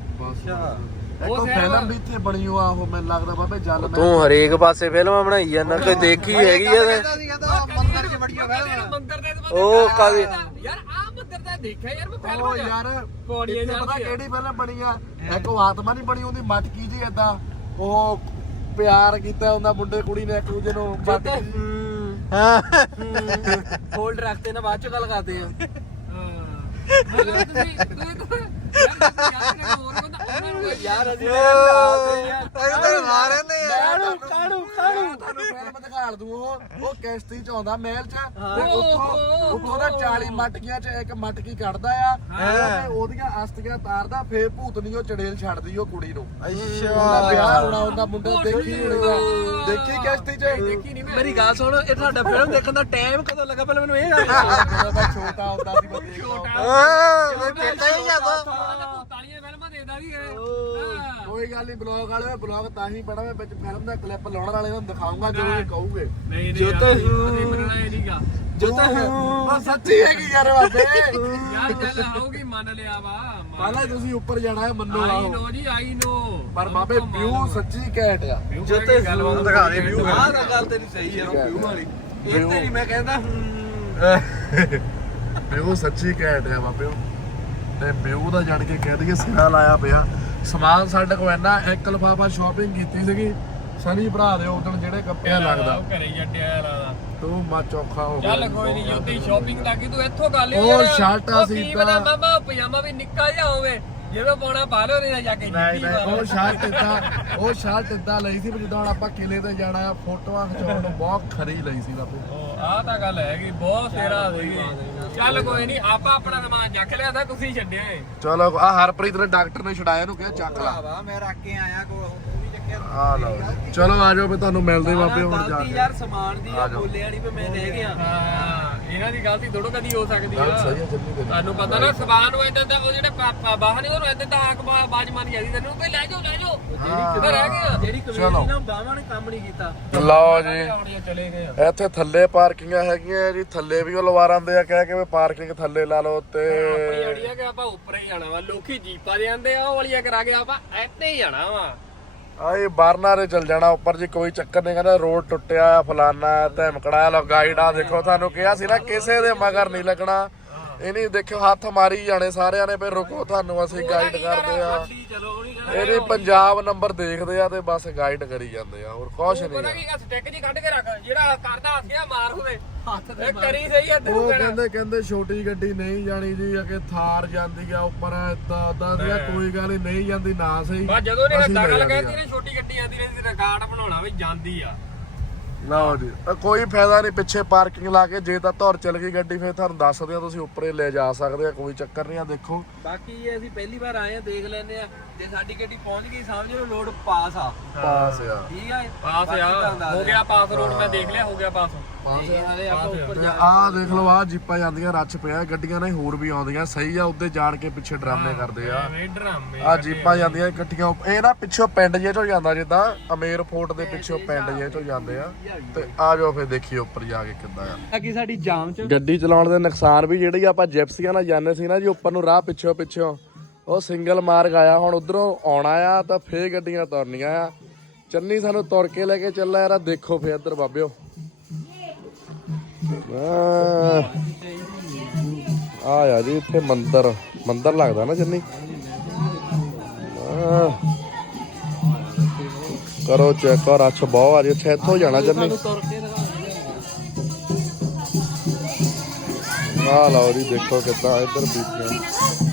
ਇੱਕ ਉਹ ਫਿਲਮ ਵੀ ਇੱਥੇ ਬਣੀ ਹੋਆ ਉਹ ਮੈਨੂੰ ਲੱਗਦਾ ਬਾਬੇ ਜਲ ਮੈਂ ਤੂੰ ਹਰੇਕ ਪਾਸੇ ਫਿਲਮਾਂ ਬਣਾਈ ਜਾਂਦਾ ਕੋਈ ਦੇਖੀ ਹੈਗੀ ਆ ਤੇ? ਮੰਦਰ ਚ ਬੜੀ ਹੋਵੇ ਮੰਦਰ ਦੇ ਉਹ ਕਾਦੀ ਯਾਰ ਦਾ ਦੇਖਿਆ ਯਾਰ ਮੈਂ ਉਹ ਫਿਲਮ ਯਾਰ ਪੌੜੀਆਂ ਇੱਥੇ ਪਤਾ ਜਾਂਦੀ ਆ। ਕਿਹੜੀ ਫਿਲਮ ਬਣੀ ਆ? ਇੱਕ ਉਹ ਆਤਮਾ ਨਹੀਂ ਬਣੀ ਉਹਦੀ ਮਟਕੀ ਜੀ ਏਦਾਂ? ਉਹ ਪਿਆਰ ਕੀਤਾ ਹੁੰਦਾ ਮੁੰਡੇ ਕੁੜੀ ਨੇ ਇੱਕ ਦੂਜੇ ਨੂੰ ਮਟਕੀ ਹੋਲਡ ਰੱਖਦੇ ਨਾ ਬਾਅਦ ਚ ਗੱਲ ਕਰਦੇ ਆ। ਤਾਂ ਯਾਰ ਨੂੰ। ਕਾਣੂ ਕਾਣੂ ਕਾਣੂ ਤੁਹਾਨੂੰ ਫਿਲਮ ਦਿਖਾ ਦੂੰ ਉਹ ਉਹ ਕਿਸ਼ਤੀ ਚ ਆਉਂਦਾ ਮਹਿਲ ਚ ਤੇ ਉੱਥੋਂ ਉੱਥੋਂ ਦਾ 40 ਮਟਕੀਆਂ ਚ ਇੱਕ ਮਟਕੀ ਕੱਢਦਾ ਆ ਤੇ ਉਹਦੀਆਂ ਅਸਤੀਆਂ ਤਾਰਦਾ ਫੇਰ ਭੂਤਨੀ ਉਹ ਚੜੇਲ ਛੱਡਦੀ ਉਹ ਕੁੜੀ ਨੂੰ। ਅੱਛਾ। ਵਿਆਹ ਹੋਣਾ ਹੁੰਦਾ ਮੁੰਡਾ ਦੇਖੀ ਹੋਣੀ। ਆ। ਦੇਖੀ ਕਿਸ਼ਤੀ ਚ? ਦੇਖੀ ਨਹੀਂ ਮੇਰੀ ਗੱਲ ਸੁਣ ਇਹ ਤੁਹਾਡਾ ਫਿਲਮ ਦੇਖਣ ਦਾ ਟਾਈਮ ਕਦੋਂ ਲੱਗਾ? ਪਹਿਲਾਂ ਮੈਨੂੰ ਇਹ ਗੱਲ ਜਦੋਂ ਮੈਂ ਛੋਟਾ ਹੁੰਦਾ ਸੀ ਮੈਂ ਦੇਖਦਾ ਤਾਲੀਆਂ ਫਿਲਮਾਂ ਦੇਖਦਾ ਵੀ ਹੈ ਕੋਈ ਗੱਲ ਨਹੀਂ ਬਲੌਗ ਵਾਲੇ ਬਲੌਗ ਤਾਂ ਹੀ ਮੈਂ ਵਿੱਚ ਫਿਲਮ ਦਾ ਕਲਿੱਪ ਲਾਉਣ ਵਾਲੇ ਨੂੰ ਦਿਖਾਉਂਗਾ ਜਦੋਂ ਇਹ ਕਹੂਗੇ। ਨਹੀਂ ਨਹੀਂ ਜੋ ਤਾਂ ਅਸੀਂ ਮੰਨਣਾ ਇਹ ਨਹੀਂਗਾ ਜੋ ਤਾਂ ਉਹ ਸੱਚੀ ਹੈ ਕੀ ਯਾਰ ਬਾਬੇ। ਯਾਰ ਗੱਲ ਆਉਗੀ ਮੰਨ ਲਿਆ ਵਾ ਪਹਿਲਾਂ ਤੁਸੀਂ ਉੱਪਰ ਜਾਣਾ ਹੈ ਮੰਨੋ ਆਈ ਆਓ। ਨੋ ਜੀ ਆਈ ਨੋ। ਪਰ ਬਾਬੇ ਵਿਊ ਸੱਚੀ ਘੈਂਟ ਆ। ਜੋ ਤੇ ਗੱਲਬਾਤ ਦਿਖਾ ਦੇ ਵਿਊ ਆਹ ਤਾਂ ਗੱਲ ਤੇਰੀ ਸਹੀ ਹੈ। ਵਿਊ ਵਾਲੀ। ਇਹ ਤੇਰੀ ਮੈਂ ਕਹਿੰਦਾ ਵਿਊ ਸੱਚੀ ਘੈਂਟ ਆ ਬਾਬੇ। ਤੇ ਵਿਊ ਦਾ ਜੜ ਕੇ ਕਹਿ ਦਈਏ ਸਿਰਾ ਲਾਇਆ ਪਿਆ। ਸਮਾਨ ਸਾਡੇ ਕੋਲ ਇੰਨਾ ਇੱਕ ਲਫਾਫਾ ਸ਼ਾਪਿੰਗ ਕੀਤੀ ਸੀਗੀ। ਸਨੀ ਭਰਾ ਦੇ ਉਦੋਂ ਜਿਹੜੇ ਕੱਪੜਿਆਂ ਲੱਗਦਾ? ਘਰੇ ਜੱਟਿਆ ਲੱਗਦਾ ਤੂੰ ਮਾ ਚੌਖਾ ਹੋ ਗਿਆ। ਚੱਲ ਕੋਈ ਨਹੀਂ ਜੋਤੀ ਸ਼ਾਪਿੰਗ ਲੱਗੀ ਤੂੰ ਇੱਥੋਂ ਕਰ ਲਿਓ ਉਹ। ਸ਼ਰਟਾਂ ਸੀ ਤਾਂ- ਮਾਮਾ ਪਜਾਮਾ ਵੀ ਨਿੱਕਾ ਜਿਹਾ ਹੋਵੇ। ਜਿਵੇਂ ਪਾਉਣਾ ਪਾ ਲਿਓ ਨਹੀਂ ਜਾ ਕੇ ਨਹੀਂ ਨਹੀਂ ਉਹ ਸ਼ਰਟ ਇਦਾਂ ਉਹ ਸ਼ਰਟ ਇਦਾਂ ਲਈ ਸੀ ਜਦੋਂ ਹੁਣ ਆਪਾਂ ਕਿਲੇ ਤੇ ਜਾਣਾ ਆ ਫੋਟੋਆਂ ਖਿਚਾਉਣ ਨੂੰ ਬਹੁਤ ਖਰੀ ਲਈ ਸੀ ਬਾਬੇ ਆਹ ਤਾਂ ਗੱਲ ਹੈਗੀ ਬਹੁਤ ਤੇਰਾ ਸੀਗੀ। ਚੱਲ ਕੋਈ ਨਹੀਂ ਆਪਾਂ ਆਪਣਾ ਸਮਾਨ ਚੱਕ ਲਿਆ ਤਾਂ ਤੁਸੀਂ ਛੱਡਿਆ ਏ। ਚਲੋ ਆ ਹਰਪ੍ਰੀਤ ਨੇ ਡਾਕਟਰ ਨੇ ਛਡਾਇਆ ਇਹਨੂੰ ਕਿਹਾ ਚੱਕ ਲਾ। ਭਰਾਵਾ ਮੈਂ ਰੱਖ ਕੇ ਆਇਆ ਕੋ ਉਹ ਵੀ ਚੱਕਿਆ ਆ ਲਓ। ਚਲੋ ਆ ਜਾਓ ਵੀ ਤੁਹਾਨੂੰ ਮਿਲਦੇ ਬਾਬੇ ਹੁਣ ਜਾ ਕੇ। ਯਾਰ ਸਮਾਨ ਦੀ ਆ ਆ ਜਾਓ। ਬੋਲੇ ਵਾਲੀ ਵੀ ਮੈਂ ਲੈ ਗਿਆ ਹਾਂ। ਇਹਨਾਂ ਦੀ ਗਲਤੀ ਥੋੜੋ ਕਦੀ ਹੋ ਸਕਦੀ ਆ। ਗੱਲ ਸਹੀ ਚੱਲੀ ਤੁਹਾਨੂੰ ਪਤਾ ਨਾ ਸਵਾਨ ਨੂੰ ਇਦਾਂ ਤਾਂ ਉਹ ਜਿਹੜੇ ਪਾਪਾ ਬਾਹਰ ਨਹੀਂ ਉਹਨੂੰ ਇਦਾਂ ਤਾਂ ਆਕ ਬਾ- ਬਾਜ ਮਾਰੀ ਜਾਂਦੀ ਤੈਨੂੰ ਕੋਈ ਲੈ ਜਾਓ ਲੈ ਜਾਓ। ਕਿੱਧਰ ਰਹਿ ਗਿਆ ਜਿਹੜੀ ਕਮੇਟੀ ਨਾ ਬਾਵਾਂ ਨੇ ਕੰਮ ਨਹੀਂ ਕੀਤਾ। ਲਓ ਜੀ। ਆਉਣੀਆਂ ਚਲੇ ਗਏ ਆ। ਇੱਥੇ ਥੱਲੇ ਪਾਰਕਿੰਗਾਂ ਹੈਗੀਆਂ ਜੀ ਥੱਲੇ ਵੀ ਉਹ ਲਵਾ ਰਹਿੰਦੇ ਆ ਕਹਿ ਕੇ ਵੀ ਪਾਰਕਿੰਗ ਥੱਲੇ ਲਾ ਲਓ ਤੇ ਆਪਣੀ ਆ ਕਿ ਆਪਾਂ ਉੱਪਰ ਹੀ ਜਾਣਾ ਵਾ ਲੋਕੀ ਜੀਪਾਂ ਦੇ ਆਂਦੇ ਆ ਉਹ ਵਾਲੀਆਂ ਕਰਾ ਕੇ ਆਪਾਂ ਇੱਥੇ ਹੀ ਜਾਣਾ ਵਾ। ਆਏ ਬਾਰਨਾ ਦੇ ਚੱਲ ਜਾਣਾ ਉੱਪਰ ਜੀ ਕੋਈ ਚੱਕਰ ਨਹੀਂ ਕਹਿੰਦਾ ਰੋਡ ਟੁੱਟਿਆ ਫਲਾਨਾ ਹੈ, ਧਮਕੜਾ ਲੋ ਗਾਈਡ ਆ ਦੇਖੋ ਤੁਹਾਨੂੰ ਕਿਹਾ ਸੀ ਨਾ ਕਿਸੇ ਦੇ ਮਗਰ ਨਹੀਂ ਲੱਗਣਾ। ਇਹ ਨਹੀਂ ਦੇਖਿਓ ਹੱਥ ਮਾਰੀ ਜਾਣੇ ਸਾਰਿਆਂ ਨੇ ਫਿਰ ਰੁਕੋ ਤੁਹਾਨੂੰ ਅਸੀਂ ਗਾਈਡ ਕਰਦੇ ਆ ਨਹੀਂ ਇਹਦੇ ਪੰਜਾਬ ਨੰਬਰ ਦੇਖਦੇ ਆ ਤੇ ਬਸ ਗਾਈਡ ਕਰੀ ਜਾਂਦੇ ਆ ਹੋਰ ਕੁਛ ਪਤਾ ਨਹੀਂ ਕੀ ਆ ਸਟਿੱਕ ਜੀ ਕੱਢ ਕੇ ਰੱਖ ਜਿਹੜਾ ਕਰਦਾ ਹੱਥਿਆ ਮਾਰ ਹੋਵੇ। ਹੱਥ ਤੇ ਕਰੀ ਸਹੀ ਆ ਉਹ ਕਹਿੰਦੇ ਕਹਿੰਦੇ ਛੋਟੀ ਗੱਡੀ ਨਹੀਂ ਜਾਣੀ ਜੀ ਅਗੇ ਥਾਰ ਜਾਂਦੀ ਆ ਉੱਪਰ ਏਦਾਂ ਉਦਾਂ ਦੀ ਕੋਈ ਗੱਲ ਨਹੀਂ ਜਾਂਦੀ ਨਾ ਸਹੀ। ਬਸ ਜਦੋਂ ਨੇ ਗੱਲ। ਕਹਿੰਦੀ ਨੇ ਛੋਟੀ ਗੱਡੀ ਆਂਦੀ ਨੇ ਰਿਕਾਰਡ ਬਣਾਉਣਾ ਵੀ ਜਾਂਦੀ ਆ। ਲਓ ਜੀ। ਤਾਂ ਕੋਈ ਫਾਇਦਾ ਨਹੀਂ ਪਿੱਛੇ ਪਾਰਕਿੰਗ ਲਾ ਕੇ, ਜੇ ਤਾਂ ਧੁਰ ਚਲ ਗਈ ਗੱਡੀ, ਫਿਰ ਤੁਹਾਨੂੰ ਦੱਸਦੇ ਆ ਤੁਸੀਂ, ਉੱਪਰੇ ਲੈ ਜਾ ਸਕਦੇ ਆ, ਕੋਈ ਚੱਕਰ ਨਹੀਂ ਆ, ਦੇਖੋ। ਬਾਕੀ ਇਹ ਅਸੀਂ ਪਹਿਲੀ ਵਾਰ ਆਏ ਆ, ਦੇਖ ਲੈਨੇ ਆ। ਜੇ ਸਾਡੀ ਗੱਡੀ ਪਹੁੰਚ ਗਈ ਸਮਝ ਲਓ ਲੋਡ ਪਾਸ ਆ। ਪਾਸ ਆ। ਠੀਕ ਆ? ਪਾਸ ਬਾਕੀ ਆ ਦੱਸ ਹੋ ਗਿਆ ਪਾਸ ਰੋਡ ਮੈਂ ਦੇਖ ਲਿਆ ਹੋ ਗਿਆ ਪਾਸ। ਤੇ ਹਲੇ ਆਪਾਂ ਉੱਪਰ ਤੇ ਆਹ ਦੇਖ ਲਓ ਆਹ ਜੀਪਾਂ ਜਾਂਦੀਆਂ ਰੱਛ ਪਿਆ ਗੱਡੀਆਂ ਨੇ ਹੋਰ ਵੀ ਆਉਂਦੀਆਂ। ਸਹੀ ਆ ਉੱਤੇ ਜਾਣ ਕੇ ਪਿੱਛੇ ਡਰਾਮੇ ਕਰਦੇ ਆ। ਐਵੇਂ ਡਰਾਮੇ ਆ ਜੀਪਾਂ ਜਾਂਦੀਆਂ ਇਕੱਠੀਆਂ। ਇਹ ਨਾ ਪਿੱਛੋਂ ਪਿੰਡ ਜੇ ਚੋਂ ਜਾਂਦਾ ਜਿੱਦਾਂ ਅਮੇਰ ਫੋਰਟ ਦੇ ਪਿੱਛੋਂ ਪਿੰਡ ਜੇ ਚੋਂ ਜਾਂਦੇ ਆ। ਤੇ ਆ ਜਾਓ ਫਿਰ ਦੇਖੀਏ ਉੱਪਰ ਜਾ ਕੇ ਕਿੱਦਾਂ ਆ। ਅੱਗੇ ਸਾਡੀ ਜਾਮ ਚ ਗੱਡੀ ਚਲਾਉਣ ਦੇ ਨੁਕਸਾਨ ਵੀ ਜਿਹੜੀ ਆਪਾਂ ਜਿਪਸੀਆਂ ਨਾਲ ਜਾਂਦੇ ਸੀ ਨਾ ਜੀ ਉੱਪਰ ਨੂੰ ਰਾਹ ਪਿੱਛੋਂ ਪਿੱਛੋਂ ਉਹ ਸਿੰਗਲ ਮਾਰਗ ਆਇਆ, ਹੁਣ ਉਧਰੋਂ ਆਉਣਾ ਆ ਤਾਂ ਫੇਰ ਗੱਡੀਆਂ ਤੁਰਨੀਆਂ ਆ। ਚੰਨੀ ਸਾਨੂੰ ਤੁਰ ਕੇ ਲੈ ਕੇ ਚੱਲਾ ਯਾਰ ਦੇਖੋ ਫੇਰ ਇੱਧਰ ਬਾਬਿਓ। ਆ ਆ ਜੀ, ਇੱਥੇ ਮੰਦਿਰ ਮੰਦਿਰ ਲੱਗਦਾ ਨਾ ਚੰਨੀ? ਕਰੋ ਚੈੱਕ ਕਰ ਅੱਛਾ ਬਹੁਤ ਆ ਜੀ, ਇੱਥੇ ਇੱਥੋਂ ਜਾਣਾ ਚੰਨੀ। ਆ ਲਓ ਜੀ, ਦੇਖੋ ਕਿੱਦਾਂ ਇੱਧਰ ਬੀਤੀਆਂ।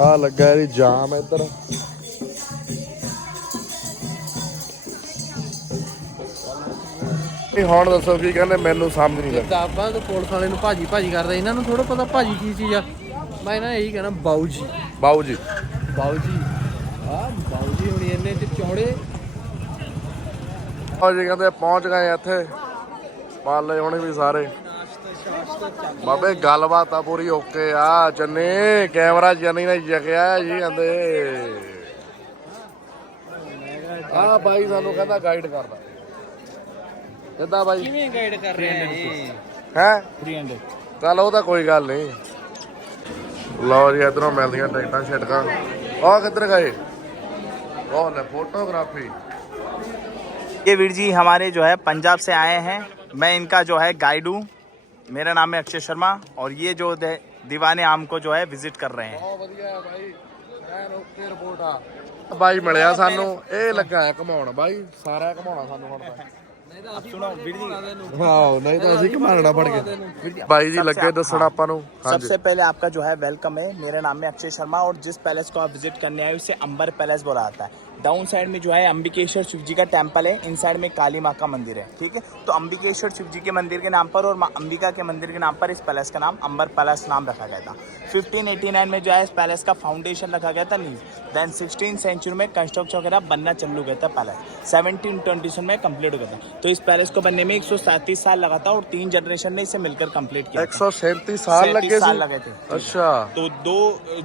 ਆ ਲੱਗਾ ਜੀ ਜਾਮ ਇੱਧਰ। ਇਹ ਹੁਣ ਦੱਸੋ ਕੀ ਕਹਿੰਦੇ ਮੈਨੂੰ ਸਮਝ ਨਹੀਂ ਲੱਗੀ। ਕਿਤਾਬਾਂ ਤੋਂ ਪੁਲਿਸ ਵਾਲੇ ਨੂੰ ਭਾਜੀ ਭਾਜੀ ਕਰਦੇ ਇਹਨਾਂ ਨੂੰ ਥੋੜਾ ਪਤਾ ਭਾਜੀ ਕੀ ਚੀਜ਼ ਆ। ਮੈਂ ਇਹਨਾਂ ਨੂੰ ਇਹੀ ਕਹਿਣਾ ਬਾਊ ਜੀ ਬਾਊ ਜੀ ਬਾਊ ਜੀ ਆ ਬਾਊ ਜੀ ਹੁਣੀ ਇੰਨੇ ਤੇ ਚੌੜੇ। ਉਹ ਜੀ ਕਹਿੰਦੇ ਪਹੁੰਚ ਗਏ ਇੱਥੇ। ਪਾਲੇ ਹੁਣ ਵੀ ਸਾਰੇ। ਬਾਬੇ ਗੱਲਬਾਤ ਆ ਪੂਰੀ ਓਕੇ ਆ ਚੰਨੀ ਕੈਮਰਾ ਚੰਨੀ ਨੇ ਜਗਿਆ ਜੀ ਕਹਿੰਦੇ ਆ ਬਾਈ ਸਾਨੂੰ ਕਹਿੰਦਾ ਗਾਈਡ ਕਰਦਾ ਕਿੱਦਾਂ ਬਾਈ ਕਿਵੇਂ ਗਾਈਡ ਕਰ ਰਹੇ ਆ ਇਹ ਹੈ ਫ੍ਰੀਐਂਡ ਚੱਲ ਉਹ ਤਾਂ ਕੋਈ ਗੱਲ ਨਹੀਂ ਲਓ ਜੀ ਇਧਰੋਂ ਮਿਲਦੀਆਂ ਟਿਕਟਾਂ ਛਟਕਾਂ ਆ ਕਿੱਧਰ ਗਏ ਉਹ ਲੈ ਫੋਟੋਗ੍ਰਾਫੀ ये वीर जी हमारे जो है पंजाब से आए हैं मैं इनका जो है गाइड हूँ मेरा नाम है अक्षय शर्मा और ये जो दे- दीवाने आम को जो है विजिट कर रहे हैं ਬਹੁਤ ਵਧੀਆ ਹੈ ਬਾਈ ਐਨ ਓਕੇ ਰਿਪੋਰਟ ਆ ਬਾਈ ਮਿਲਿਆ ਸਾਨੂੰ ਇਹ ਲੱਗਾ ਹੈ ਘਮਾਉਣ ਬਾਈ ਸਾਰਾ ਘਮਾਉਣਾ ਸਾਨੂੰ ਹੁਣ ਤਾਂ ਹਾਂ ਨਹੀਂ ਤਾਂ ਅਸੀਂ ਘਮਾਣਾ ਫੜ ਕੇ ਬਾਈ ਜੀ ਲੱਗੇ ਦੱਸਣ ਆਪਾਂ ਨੂੰ ਹਾਂਜੀ सबसे पहले आपका जो है वेलकम है मेरा नाम है अक्षय शर्मा और जिस पैलेस को आप विजिट करने आए हो उसे अंबर पैलेस बोला जाता है डाउन साइड में जो है अंबिकेश्वर शिव जी का टेंपल है इन साइड में काली माँ का मंदिर है ठीक है? तो अंबिकेश्वर शिव जी के मंदिर के नाम पर और अंबिका के मंदिर के नाम पर इस पैलेस का नाम अंबर पैलेस नाम रखा गया था। 1589 में जो है इस पैलेस का फाउंडेशन रखा गया था नींव देन सिक्सटीन सेंचुरी में कंस्ट्रक्शन वगैरह बनना चालू गया था पैलेस। सेवनटीन ट्वेंटी में कंप्लीट हो गया था। तो इस पैलेस को बनने में एक साल लगा था और तीन जनरेशन ने इसे मिलकर कंप्लीट किया एक सौ साल लगे साल लगे थे। अच्छा। तो दो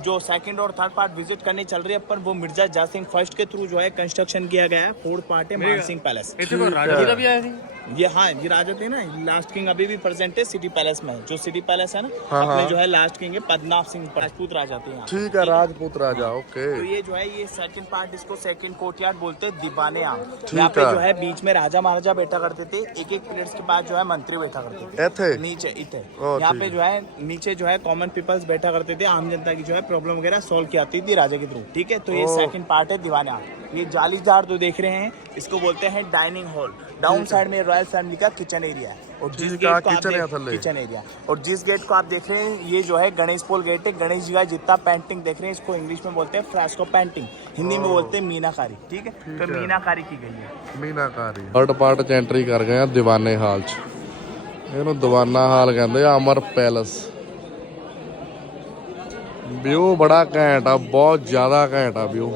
जो सेकेंड और थर्ड पार्ट विज़िट करने चल रही है अपन वो मिर्ज़ा जासिम फ़र्स्ट के थ्रू जो है कंस्ट्रक्शन किया गया है फोर्ड पार्ट है मानसिंह पैलेस इतने राजा जी का भी आया थी ये हाँ ये राजा थे ना लास्ट किंग अभी भी प्रेजेंट है सिटी पैलेस में जो सिटी पैलेस है ना हाँ, अपने हाँ। जो है लास्ट किंग है पद्मनाभ सिंह राजपूत राजा थे ठीक है राजपूत राजा ओके तो ये जो है ये सेकंड पार्ट इसको सेकंड कोर्टयार्ड बोलते हैं दीवाने आम। यहाँ पे जो है बीच में राजा महाराजा बैठा करते थे एक एक प्लेट के बाद जो है मंत्री बैठा करते थे। नीचे इतने यहाँ पे जो है नीचे जो है कॉमन पीपल्स बैठा करते थे आम जनता की जो है प्रॉब्लम वगैरह सोल्व की आती थी राजा के थ्रू ठीक है? तो ये सेकंड पार्ट है दीवाने आम। ये जालीदार जो देख रहे हैं इसको बोलते हैं डाइनिंग हॉल डाउन साइड में रॉयल फैमिली का किचन एरिया है और जिस ठीक है, गेट को आप kitchen है देख थल्ले। किचन एरिया और जिस गेट को आप देख रहे हैं ये जो है गणेश पोल गेट है गणेश जी का जितना पेंटिंग देख रहे हैं इसको इंग्लिश में बोलते हैं फ्रास्को पेंटिंग हिंदी में बोलते हैं मीनाकारी ठीक है तो है। मीनाकारी की गई है ਮੀਨਾਕਾਰੀ ਥਰਡ ਪਾਰਟ ਚ ਐਂਟਰੀ ਕਰ ਗਏ ਆ ਦੀਵਾਨੇ ਹਾਲ ਚ ਇਹਨੂੰ ਦੀਵਾਨਾ ਹਾਲ ਕਹਿੰਦੇ ਆ ਅਮਰ ਪੈਲਸ ਵਿਊ ਬੜਾ ਘੈਂਟ ਆ ਬਹੁਤ ਜ਼ਿਆਦਾ ਘੈਂਟ ਆ ਵਿਊ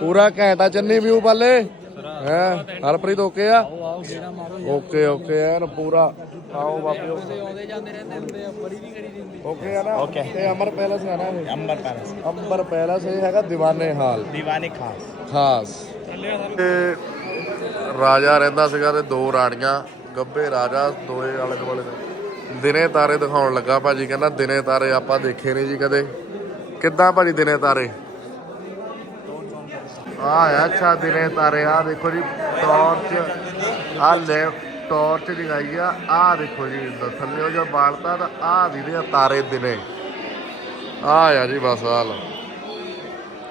ਪੂਰਾ ਘੈਂਟ ਆ ਚੰਨੀ ਵਿਊ ਪਾਲੇ ਹੈ? ਹਰਪ੍ਰੀਤ ਓਕੇ ਆ? ਓਕੇ ਓਕੇ ਐਨ ਪੂਰਾ। ਆਓ ਬਾਪਿਓ ਓਕੇ ਆ ਨਾ? ਤੇ ਅਮਰ ਪੈਲਸ ਆ ਨਾ ਅੰਬਰ ਪੈਲਸ। ਅੰਬਰ ਪੈਲਸ ਇਹ ਹੈਗਾ دیਵਾਨੇ ਹਾਲ। دیਵਾਨੇ ਖਾਸ। ਖਾਸ। ਤੇ ਰਾਜਾ ਰਹਿੰਦਾ ਸੀਗਾ ਤੇ ਦੋ ਰਾਣੀਆਂ ਗੱਬੇ ਰਾਜਾ ਦੋਏ ਵਾਲੇ ਦੁਆਲੇ ਦਿਨੇ ਤਾਰੇ ਦਿਖਾਉਣ ਲੱਗਾ ਭਾਜੀ ਕਹਿੰਦਾ ਦਿਨੇ ਤਾਰੇ ਆਪਾਂ ਦੇਖੇ ਨਹੀਂ ਜੀ ਕਦੇ। ਕਿੱਦਾਂ ਭਾਜੀ ਦਿਨੇ ਤਾਰੇ? ਆ ਅੱਛਾ ਦਿਨੇ ਤਾਰੇ ਆ ਦੇਖੋ ਜੀ ਟਾਰਚ ਆ ਲੈ ਟਾਰਚ ਦਿਖਾਈ ਆ ਆ ਦੇਖੋ ਜੀ ਥੱਲੇ ਉਹ ਜੋ ਬਾਲਤਾ ਤਾਂ ਆ ਦਿਖਦੇ ਆ ਤਾਰੇ ਦਿਨੇ। ਆ ਆ ਜੀ ਬਸ ਹਾਲ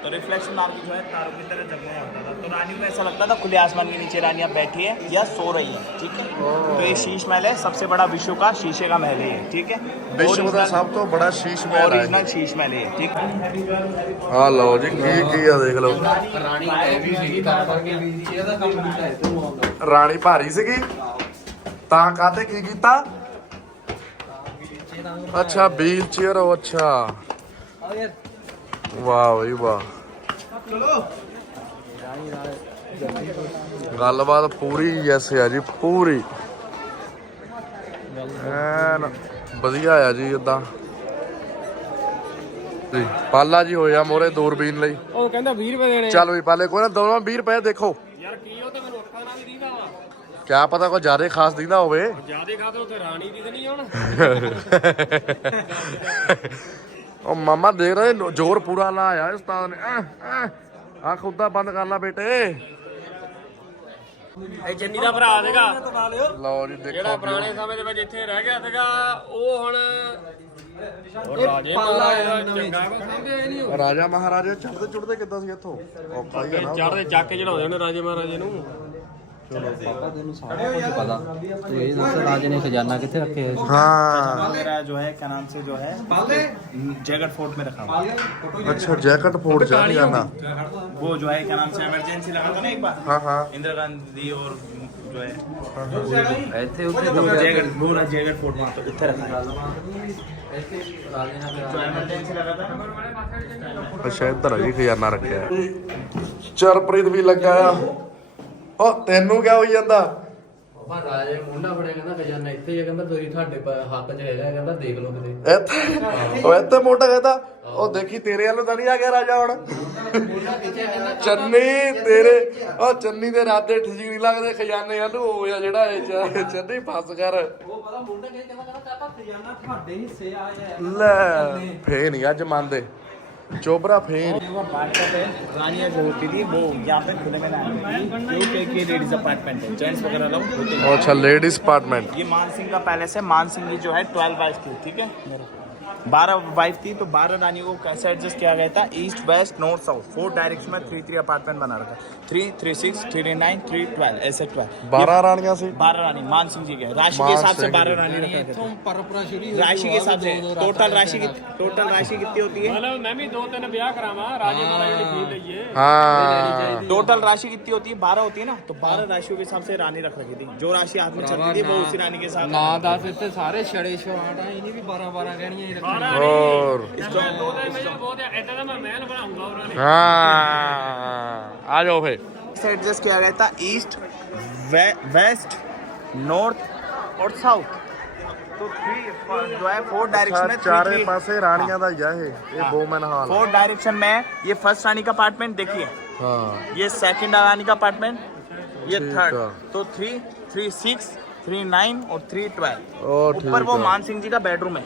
तो रिफ्लेक्शन नाम की जो है तारों की तरह जगमगा होता था तो रानी को ऐसा लगता था खुले आसमान के नीचे रानियां बैठी है या सो रही है ठीक है तो ये शीश महल है सबसे बड़ा विश्व का शीशे का महल है ये, ठीक है ਵਿਸ਼ਵ ਦਾ ਸਭ ਤੋਂ ਬੜਾ ਸ਼ੀਸ਼ ਮਹਿਲ ਹੈ ओरिजिनल शीश महल है ये, ठीक है ਆ ਲਓ ਜੀ ਕੀ ਕੀ ਆ ਦੇਖ ਲਓ ਰਾਣੀ ਹੈ ਵੀ ਸੀਗੀ ਤਾਂ ਕਰਕੇ ਵੀ ਸੀ ਇਹਦਾ ਕੰਮ ਕੀਤਾ ਇੱਥੇ ਨੂੰ ਆਉਂਦਾ ਰਾਣੀ ਭਾਰੀ ਸੀਗੀ ਤਾਂ ਕਾਤੇ ਕੀ ਕੀਤਾ ਅੱਛਾ ਵੀਲ ਚੇਅਰ ਉਹ ਅੱਛਾ ਆ ਯਾਰ ਵਾਹ ਬਈ ਵਾਹ ਗੱਲਬਾਤ ਪੂਰੀ ਯੈਸ ਆ ਜੀ ਪੂਰੀ। ਐਨ ਵਧੀਆ ਆ ਜੀ ਇਦਾਂ ਜੀ ਪਾਲਾ ਜੀ ਹੋਇਆ ਮੋਰੇ ਦੂਰਬੀਨ ਲਈ। ਉਹ ਕਹਿੰਦਾ 20 ਰੁਪਏ ਦੇਣੇ ਚੱਲ ਵੀ ਪਾਲੇ ਕੋਈ ਨਾ ਦੋਨੋਂ 20 ਰੁਪਏ ਦੇਖੋ। ਯਾਰ ਕੀ ਉਹ ਤੇ ਮੈਨੂੰ ਅੱਖਾਂ ਨਾਲ ਵੀ ਦੀਦਾ ਵਾ। ਕਿਆ ਪਤਾ ਕੋਈ ਜ਼ਿਆਦਾ ਖਾਸ ਦਿੰਦਾ ਹੋਵੇ। ਜਿਆਦੇ ਖਾਤਰ ਉੱਤੇ ਰਾਣੀ ਦੀ ਤੇ ਨਹੀਂ ਹੁਣ। ਉਹ ਮਾਮਾ ਦੇਖ ਰਹੇ ਜ਼ੋਰ ਪੂਰਾ ਲਾਇਆ ਉਸਤਾਦ ਨੇ। ਆ ਖੁੱਦਾ ਬੰਦ ਕਰ ਲਾ ਬੇਟੇ। ਇਹ ਜੰਨੀ ਦਾ ਭਰਾ ਸੀਗਾ। ਲਓ ਜੀ ਜਿਹੜਾ ਦੇਖੋ ਪੁਰਾਣੇ ਸਮੇਂ ਦੇ ਵਿੱਚ ਇੱਥੇ ਰਹਿ ਗਿਆ ਸੀਗਾ ਉਹ ਹੁਣ ਰਾਜੇ ਮਹਾਰਾਜਾ ਚੜਦੇ ਚੁੜਦੇ ਕਿੱਦਾਂ ਸੀ ਇੱਥੋਂ? ਔਖਾ ਹੀ ਆ ਨਾ ਚੜਦੇ ਚੱਕ ਕੇ ਚੜਾਉਂਦੇ ਨੇ ਰਾਜੇ ਮਹਾਰਾਜੇ ਨੂੰ। पापा तेन सारा कुछ पता तो ये दस राजे ने खजाना कितने रखे है ਹਾਂ मेरा जो है क्या नाम से जो है जयगढ़ फोर्ट में रखा हुआ है। ਅੱਛਾ ਜੈਕਟ ਫੋੜ ਜਾ ਜਾਣਾ वो जो है क्या नाम से इमरजेंसी लगा था ना एक बार ਹਾਂ ਹਾਂ इंदिरा गांधी और जो है ऐसे उतरे वो जयगढ़ वो रहा जयगढ़ फोर्ट वहाँ पे उत्तर रखा है जो इमरजेंसी लगा था ना ਅੱਛਾ ਇੱਧਰ ਆ ਜੀ ਖਜ਼ਾਨਾ ਰੱਖਿਆ ਚਰਪ੍ਰੀਤ ਵੀ ਲੱਗਾ ਆ ਉਹ ਤੈਨੂੰ ਕਿਆ ਹੋਈ ਜਾਂਦਾ? ਆਪਾਂ ਰਾਜੇ ਮੁੰਡਾ ਫੜਿਆ ਕਹਿੰਦਾ ਖਜ਼ਾਨਾ ਇੱਥੇ ਹੀ ਆ ਕਹਿੰਦਾ ਤੁਸੀਂ ਤੁਹਾਡੇ ਪ- ਹੱਥ 'ਚ ਹੈਗਾ ਕਹਿੰਦਾ ਦੇਖ ਲਓ ਕਿਤੇ। ਇੱਥੇ ਉਹ ਇੱਥੇ ਮੋਟਾ ਕਹਿੰਦਾ ਉਹ ਦੇਖੀ ਤੇਰੇ ਵੱਲੋਂ ਤਾਂ ਨਹੀਂ ਆ ਗਿਆ ਰਾਜਾ ਹੁਣ। ਚੰਨੀ ਤੇਰੇ ਉਹ ਚੰਨੀ ਦੇ ਰਾਤੇ ਠੀਕ ਨਹੀਂ ਲੱਗਦੇ ਖਜ਼ਾਨੇ ਵੱਲੋਂ ਉਹ ਆ ਜਿਹੜਾ ਇਹ ਚ- ਚੰਨੀ ਫਸ ਕਰ। ਉਹ ਪਤਾ ਮੁੰਡਾ ਕਹਿੰਦਾ ਕਹਿੰਦਾ ਕਾਕਾ ਖਜ਼ਾਨਾ ਤੁਹਾਡੇ ਹਿੱਸੇ ਆ ਜਾਏ ਲੈ ਫੇ ਨਹੀਂ ਅੱਜ ਮੰਨਦੇ। चोपड़ा फेर। है में लेडीज़ अपार्टमेंट है अच्छा लेडीज़ अपार्टमेंट ये मानसिंह का पैलेस है मानसिंह जो है ट्वेल्व बाई ठीक है? बारह वाइफ थी तो बारह रानियों को कैसे एडजस्ट किया गया था? East west north south four direction में थ्री थ्री अपार्टमेंट बना रखा। Three three six three nine three twelve ऐसे ट्वेल्व बारह रानिया से बारह रानी मान सिंह जी के। राशि के हिसाब से बारह रानी राशि के हिसाब से टोटल राशि टोटल राशि कितनी होती है? टोटल हाँ। राशि कितनी होती है? बारह होती है ना? तो बारह राशियों के हिसाब से रानी रख रखी थी। जो राशि हाथ में रही थी वो उसी रानी के साथ सारे छड़े छो आठ इन्हें भी बारह बारह कहनी है ਹੋਰ ਦੋ ਤਿੰਨ ਮਹੀਨੇ ਬਹੁਤ ਐਦਾਂ ਦਾ ਮੈਂ ਮਹਿਲ ਬਣਾਉਂਗਾ ਉਹਨਾਂ ਨੇ ਹਾਂ ਆ ਜਾਓ ਫੇ से एडजस्ट किया गया था ईस्ट वे, वेस्ट नॉर्थ और साउथ तो थ्री जो है फोर डायरेक्शन में ਚਾਰੇ थ्री ਪਾਸੇ ਰਾਣੀਆਂ ਦਾ ਹੀ ਆ ਇਹ ਇਹ ਬੋਮਨ ਹਾਲ फोर डायरेक्शन में है ये फर्स्ट रानी का अपार्टमेंट देखिए ਹਾਂ ये सेकंड रानी का अपार्टमेंट ये ठीक थर्ड है। तो three three six three nine और थ्री ट्वेल्व ਉਹ ऊपर ਠੀਕ वो ਆ मान सिंह जी का बेडरूम है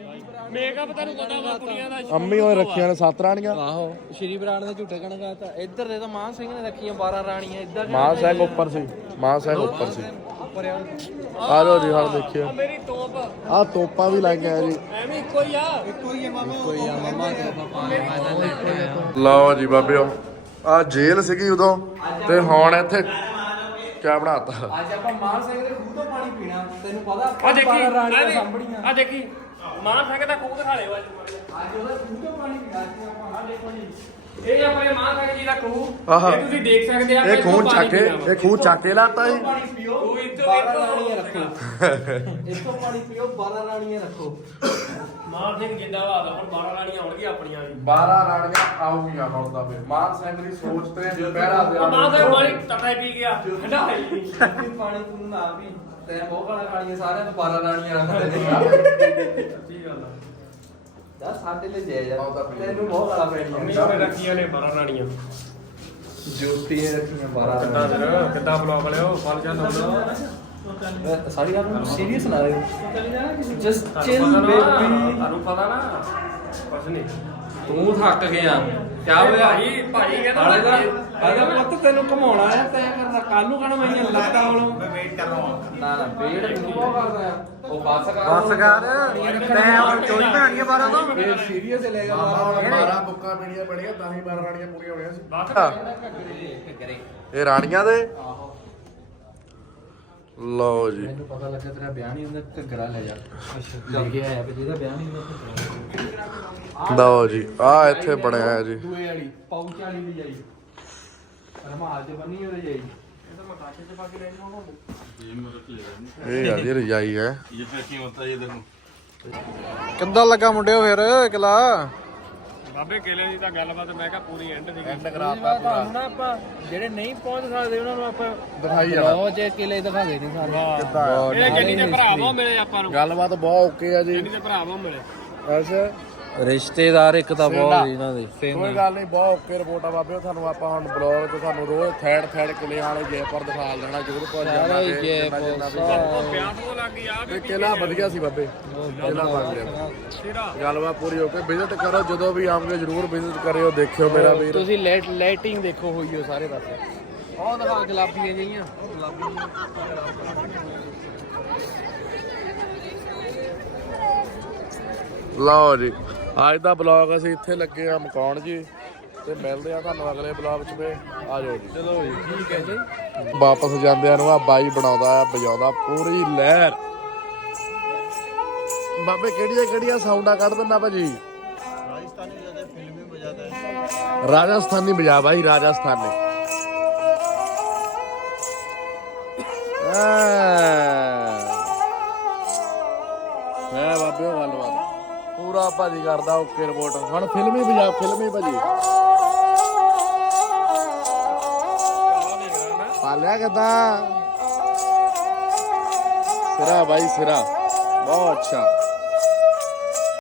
ਤੈਨੂੰ ਪਤਾ ਵਾ ਕੁੜੀਆਂ ਦਾ ਅੰਮੀ ਹੋਏ ਰੱਖੀਆਂ ਨੇ ਸੱਤ ਰਾਣੀਆਂ। ਆਹੋ ਸ਼੍ਰੀ ਬਰਾੜ ਨੇ ਝੂਠੇ ਕਣ ਗਾਤਾ ਇੱਧਰ ਦੇ ਤਾਂ ਮਾਨ ਸਿੰਘ ਨੇ ਰੱਖੀਆਂ 12 ਰਾਣੀਆਂ ਇੱਧਰ ਮਾਂ ਸਿੰਘ ਉੱਪਰ ਸੀ ਮਾਂ ਸਿੰਘ ਉੱਪਰ ਸੀ। ਆ। ਆ ਜਾਓ ਜੀ ਹਣ ਦੇਖਿਓ। ਮੇਰੀ ਤੋਪ। ਆ ਤੋਪਾਂ ਵੀ ਲਾਈਆਂ ਜੀ। ਐਵੇਂ ਇੱਕੋ ਹੀ ਆ। ਕੋਈ ਆ ਮਮਾ ਤੇ ਪਾਪਾ ਨੇ ਮੈਂ ਤਾਂ ਦੇਖਿਆ ਲਓ ਜੀ ਬਾਬਿਓ ਆ ਜੇਲ੍ਹ ਸੀਗੀ ਉਦੋਂ ਤੇ ਹੁਣ ਇੱਥੇ ਕਿਆ ਬਣਾਤਾ ਅੱਜ ਆਪਾਂ ਮਾਨ ਸਿੰਘ ਦੇ ਖੂਹ ਤੋਂ ਪਾਣੀ ਪੀਣਾ ਤੈਨੂੰ ਪਤਾ ਆ ਦੇਖੀ ਆ ਦੇਖ, ਮਾਨ ਸਿੰਘ ਦਾ ਖੂਹ ਦਿਖਾ ਲਿਓ ਅੱਜ। ਅੱਜ ਉਹਦਾ ਖੂਹ ਤੋਂ ਪਾਣੀ ਪੀਣਾ ਸੀ ਆਪਾਂ? ਆ ਦੇਖੋ ਜੀ। ਇਹ ਆਪਣੇ ਮਾਨ ਸਿੰਘ ਜੀ ਦਾ ਖੂਹ। ਇਹ ਤੁਸੀਂ ਦੇਖ ਸਕਦੇ ਆ ਇਹ ਖੂਨ ਚੱਕ ਕੇ ਇਹ ਖੂਨ ਚੱਕ ਕੇ ਲਾਤਾ ਸੀ ਪਾਣੀ ਪੀਓ ਤੂੰ ਇੱਥੋਂ 12 ਰਾਣੀਆਂ ਰੱਖੋ। ਇੱਥੋਂ ਪਾਣੀ ਪੀਓ 12 ਰਾਣੀਆਂ ਰੱਖੋ। ਮਾਨ ਸਿੰਘ ਜਿੰਦਾਬਾਦ ਹੁਣ 12 ਰਾਣੀਆਂ ਹੋਣਗੀਆਂ ਆਪਣੀਆਂ ਵੀ। 12 ਰਾਣੀਆਂ ਆਉਗੀਆਂ ਹੁਣ ਤਾਂ ਫੇ ਮਾਨ ਸਿੰਘ ਦੀ ਸੋਚ ਤੇ ਪਹਿਰਾ ਦੇ। ਮਾਨ ਸਿੰਘ ਪਾਣੀ ਤੱਕਾ ਪੀ ਗਿਆ ਠੰਡਾ ਹੈ ਜੀ ਪਾਣੀ ਤੂੰ ਨਾ ਵੀ। ਤੈਂ ਬਹੁਤ ਗਾਲਾਂ ਖਾਣੀਆਂ ਸਾਰਿਆਂ ਤੋਂ 12 ਰਾਣੀਆਂ ਰੱਖਦੇ ਨੇ ਠੀਕ ਗੱਲ ਆ। ਦਾ ਸਾਡੇ ਲਈ ਜੈ ਜਾ ਤੈਨੂੰ ਬਹੁਤ ਗਾਲਾਂ ਪੈਣੀਆਂ। ਨੇ ਰੱਖੀਆਂ ਨੇ 12 ਰਾਣੀਆਂ ਜੋਤੀ ਨੇ ਰੱਖੀਆਂ 12 ਕਿੱਦਾਂ ਕਿੱਦਾਂ ਬਲੌਗ ਲਿਓ ਫਲ ਜਾਂ ਲਾਉਣਾ ਸਾਰੀ ਗੱਲ ਨੂੰ ਸੀਰੀਅਸ ਨਾ ਰਹੇ। ਜਸਟ ਤੁਹਾਨੂੰ ਚਿਲ ਪਤਾ ਨਾ ਬੇਬੀ ਤੁਹਾਨੂੰ ਪਤਾ ਨਾ ਕੁਛ ਨਹੀਂ। ਤੂੰ ਥੱਕ ਗਿਆ। ਕਿਆ ਹੋਇਆ ਭਾਈ ਭਾਈ ਕਹਿੰਦਾ ਹਾਲੇ ਦਾ? ਹਾਲੇ ਪੁੱਤ ਤੈਨੂੰ ਘਮਾਉਣਾ ਆ ਤੈਂ ਕਰਨਾ ਕੱਲ ਨੂੰ ਕਹਣਾ ਮੈਂ ਲੱਤਾਂ ਵਾਲੋਂ। ਮੈਂ ਵੇਟ ਕਰ ਰਹਾ ਹਾਂ। ਨਾ ਨਾ ਵੇਟ ਕਿਉਂ ਕਰਦਾ ਆ। ਉਹ ਬੱਸ ਕਰ। ਬੱਸ ਕਰ। ਤੈਂ ਹੁਣ ਚੋਰੀ ਬਣਾਣੀਆਂ ਬਾਰਾਂ ਤੋਂ। ਇਹ ਸੀਰੀਅਸ ਲੈ ਗਿਆ ਬਾਰਾਂ ਬਾਰਾਂ। ਬੁੱਕਾਂ ਪੀੜੀਆਂ ਪੜੀਆਂ ਤਾਂ ਹੀ ਬਾਰਾਂ ਰਾਣੀਆਂ ਪੂਰੀਆਂ ਹੋਣੀਆਂ ਸੀ। ਇਹ ਰਾਣੀਆਂ ਦੇ? ਆਹੋ। ਲਓ ਜੀ। ਮੈਨੂੰ ਪਤਾ ਲੱਗਾ ਤੇਰਾ ਵਿਆਹ ਨਹੀਂ ਹੁੰਦਾ ਘੱਗਰਾ ਲੈ ਜਾ। ਲੈ ਕੇ ਆਇਆ ਵੀ ਜਿਹਦਾ ਵਿਆਹ ਨਹੀਂ ਹੁੰਦਾ ਲਓ ਜੀ ਆ ਇੱਥੇ ਬਣਿਆ ਹੈ ਜੀ। ਦੂਏ ਵਾਲੀ ਪਾਉਚ ਵਾਲੀ ਵੀ ਜਾਈ। ਰਮਾਲ ਚ ਬੰਨੀ ਹੋ ਜਾਈ। ਇਹ ਤਾਂ ਆ ਜੀ ਰਜਾਈ ਹੈ। ਕਿੱਦਾਂ ਲੱਗਾ ਮੁੰਡਿਓ ਫਿਰ ਕਿਲਾ ਬਾਬੇ ਕੇਲੇ ਦੀ ਤਾਂ ਗੱਲਬਾਤ ਮੈਂ ਕਿਹਾ ਪੂਰੀ ਐਂਡ ਦੀ ਐਂਡ ਤੁਹਾਨੂੰ ਨਾ ਆਪਾਂ ਜਿਹੜੇ ਨਹੀਂ ਪਹੁੰਚ ਸਕਦੇ ਉਹਨਾਂ ਨੂੰ ਆਪਾਂ ਦਿਖਾਈ ਜਾਣਾ। ਲੋ ਜੇ ਕਿਲੇ ਦਿਖਾ ਦੇ ਨਹੀਂ ਸਾਰੇ। ਕਿੱਦਾਂ ਇਹ ਜੱਨੀ ਦੇ ਭਰਾ ਬਹੁਤ ਮਿਲੇ ਆਪਾਂ ਨੂੰ। ਗੱਲਬਾਤ ਬਹੁਤ ਓਕੇ ਆ ਜੀ। ਜੱਨੀ ਦੇ ਭਰਾ ਬਹੁਤ ਮਿਲੇ ਅੱਛਾ। ਰਿਸ਼ਤੇਦਾਰ ਇੱਕ ਤਾਂ ਬਹੁਤ ਇਹਨਾਂ ਦੇ। ਕੋਈ ਗੱਲ ਨਹੀਂ ਬਹੁਤ ਓਕੇ ਰਿਪੋਰਟ ਆ ਬਾਬੇ ਤੁਹਾਨੂੰ ਆਪਾਂ ਹੁਣ ਬਲੌਗ ਤੇ ਤੁਹਾਨੂੰ ਰੋਜ਼ ਥੈੜ ਥੈੜ ਕਿਲੇ ਵਾਲੇ ਜੈਪੁਰ ਦਿਖਾ ਦੇਣਾ ਜ਼ਰੂਰ ਪਹੁੰਚ ਜਾਣਾ ਤੋਂ ਕਿਲਾ ਵਧੀਆ ਸੀ ਬਾਬੇ ਕਿਲਾ ਬਣ ਗਿਆ। ਤੇਰਾ ਗੱਲਬਾਤ ਪੂਰੀ ਹੋ ਕੇ ਵਿਜ਼ਿਟ ਕਰੋ ਜਦੋਂ ਵੀ ਆਉਂਗੇ ਜ਼ਰੂਰ ਵਿਜ਼ਿਟ ਕਰਿਓ ਦੇਖਿਓ ਮੇਰਾ ਵੀਰ। ਤੁਸੀਂ ਲਾਈਟ ਲਾਈਟਿੰਗ ਦੇਖੋ ਹੋਈ ਹੋ ਸਾਰੇ ਪਾਸੇ। ਉਹ ਦਿਖਾ ਗੁਲਾਬੀਆਂ ਜਿਹੀਆਂ। ਲਓ ਜੀ। ਅੱਜ ਦਾ ਬਲੌਗ ਅਸੀਂ ਇੱਥੇ ਲੱਗੇ ਆ ਮਕਾਉਣ ਜੀ ਤੇ ਮਿਲਦੇ ਆ ਤੁਹਾਨੂੰ ਅਗਲੇ ਬਲੌਗ 'ਚ ਵੇ। ਆ ਜਾਓ ਜੀ। ਚਲੋ ਜੀ ਠੀਕ ਹੈ ਜੀ। ਵਾਪਸ ਜਾਂਦਿਆਂ ਨੂੰ ਆ ਬਾਈ ਬਣਾਉਂਦਾ ਆ ਵਜਾਉਂਦਾ ਪੂਰੀ ਲਹਿਰ। ਬਾਬੇ ਕਿਹੜੀਆਂ ਕਿਹੜੀਆਂ ਸਾਊਂਡਾਂ ਕੱਢ ਦਿੰਦਾ ਭਾਜੀ। ਰਾਜਸਥਾਨੀ ਜ਼ਿਆਦਾ ਫਿਲਮੀ ਵਜਾਦਾ ਹੈ। ਰਾਜਸਥਾਨੀ ਵਜਾ ਬਾਈ ਰਾਜਸਥਾਨੀ। ਹੈ ਭਾਜੀ ਕਰਦਾ, ਓਕੇ ਰਿਪੋਰਟ। ਹੁਣ ਫਿਲਮੀ ਪੰਜਾਬ, ਫਿਲਮੀ ਭਾਜੀ। ਪਾਲਿਆ ਕਿਦਾਂ? ਸਿਰਾ ਬਾਈ, ਸਿਰਾ। ਬਹੁਤ ਅੱਛਾ।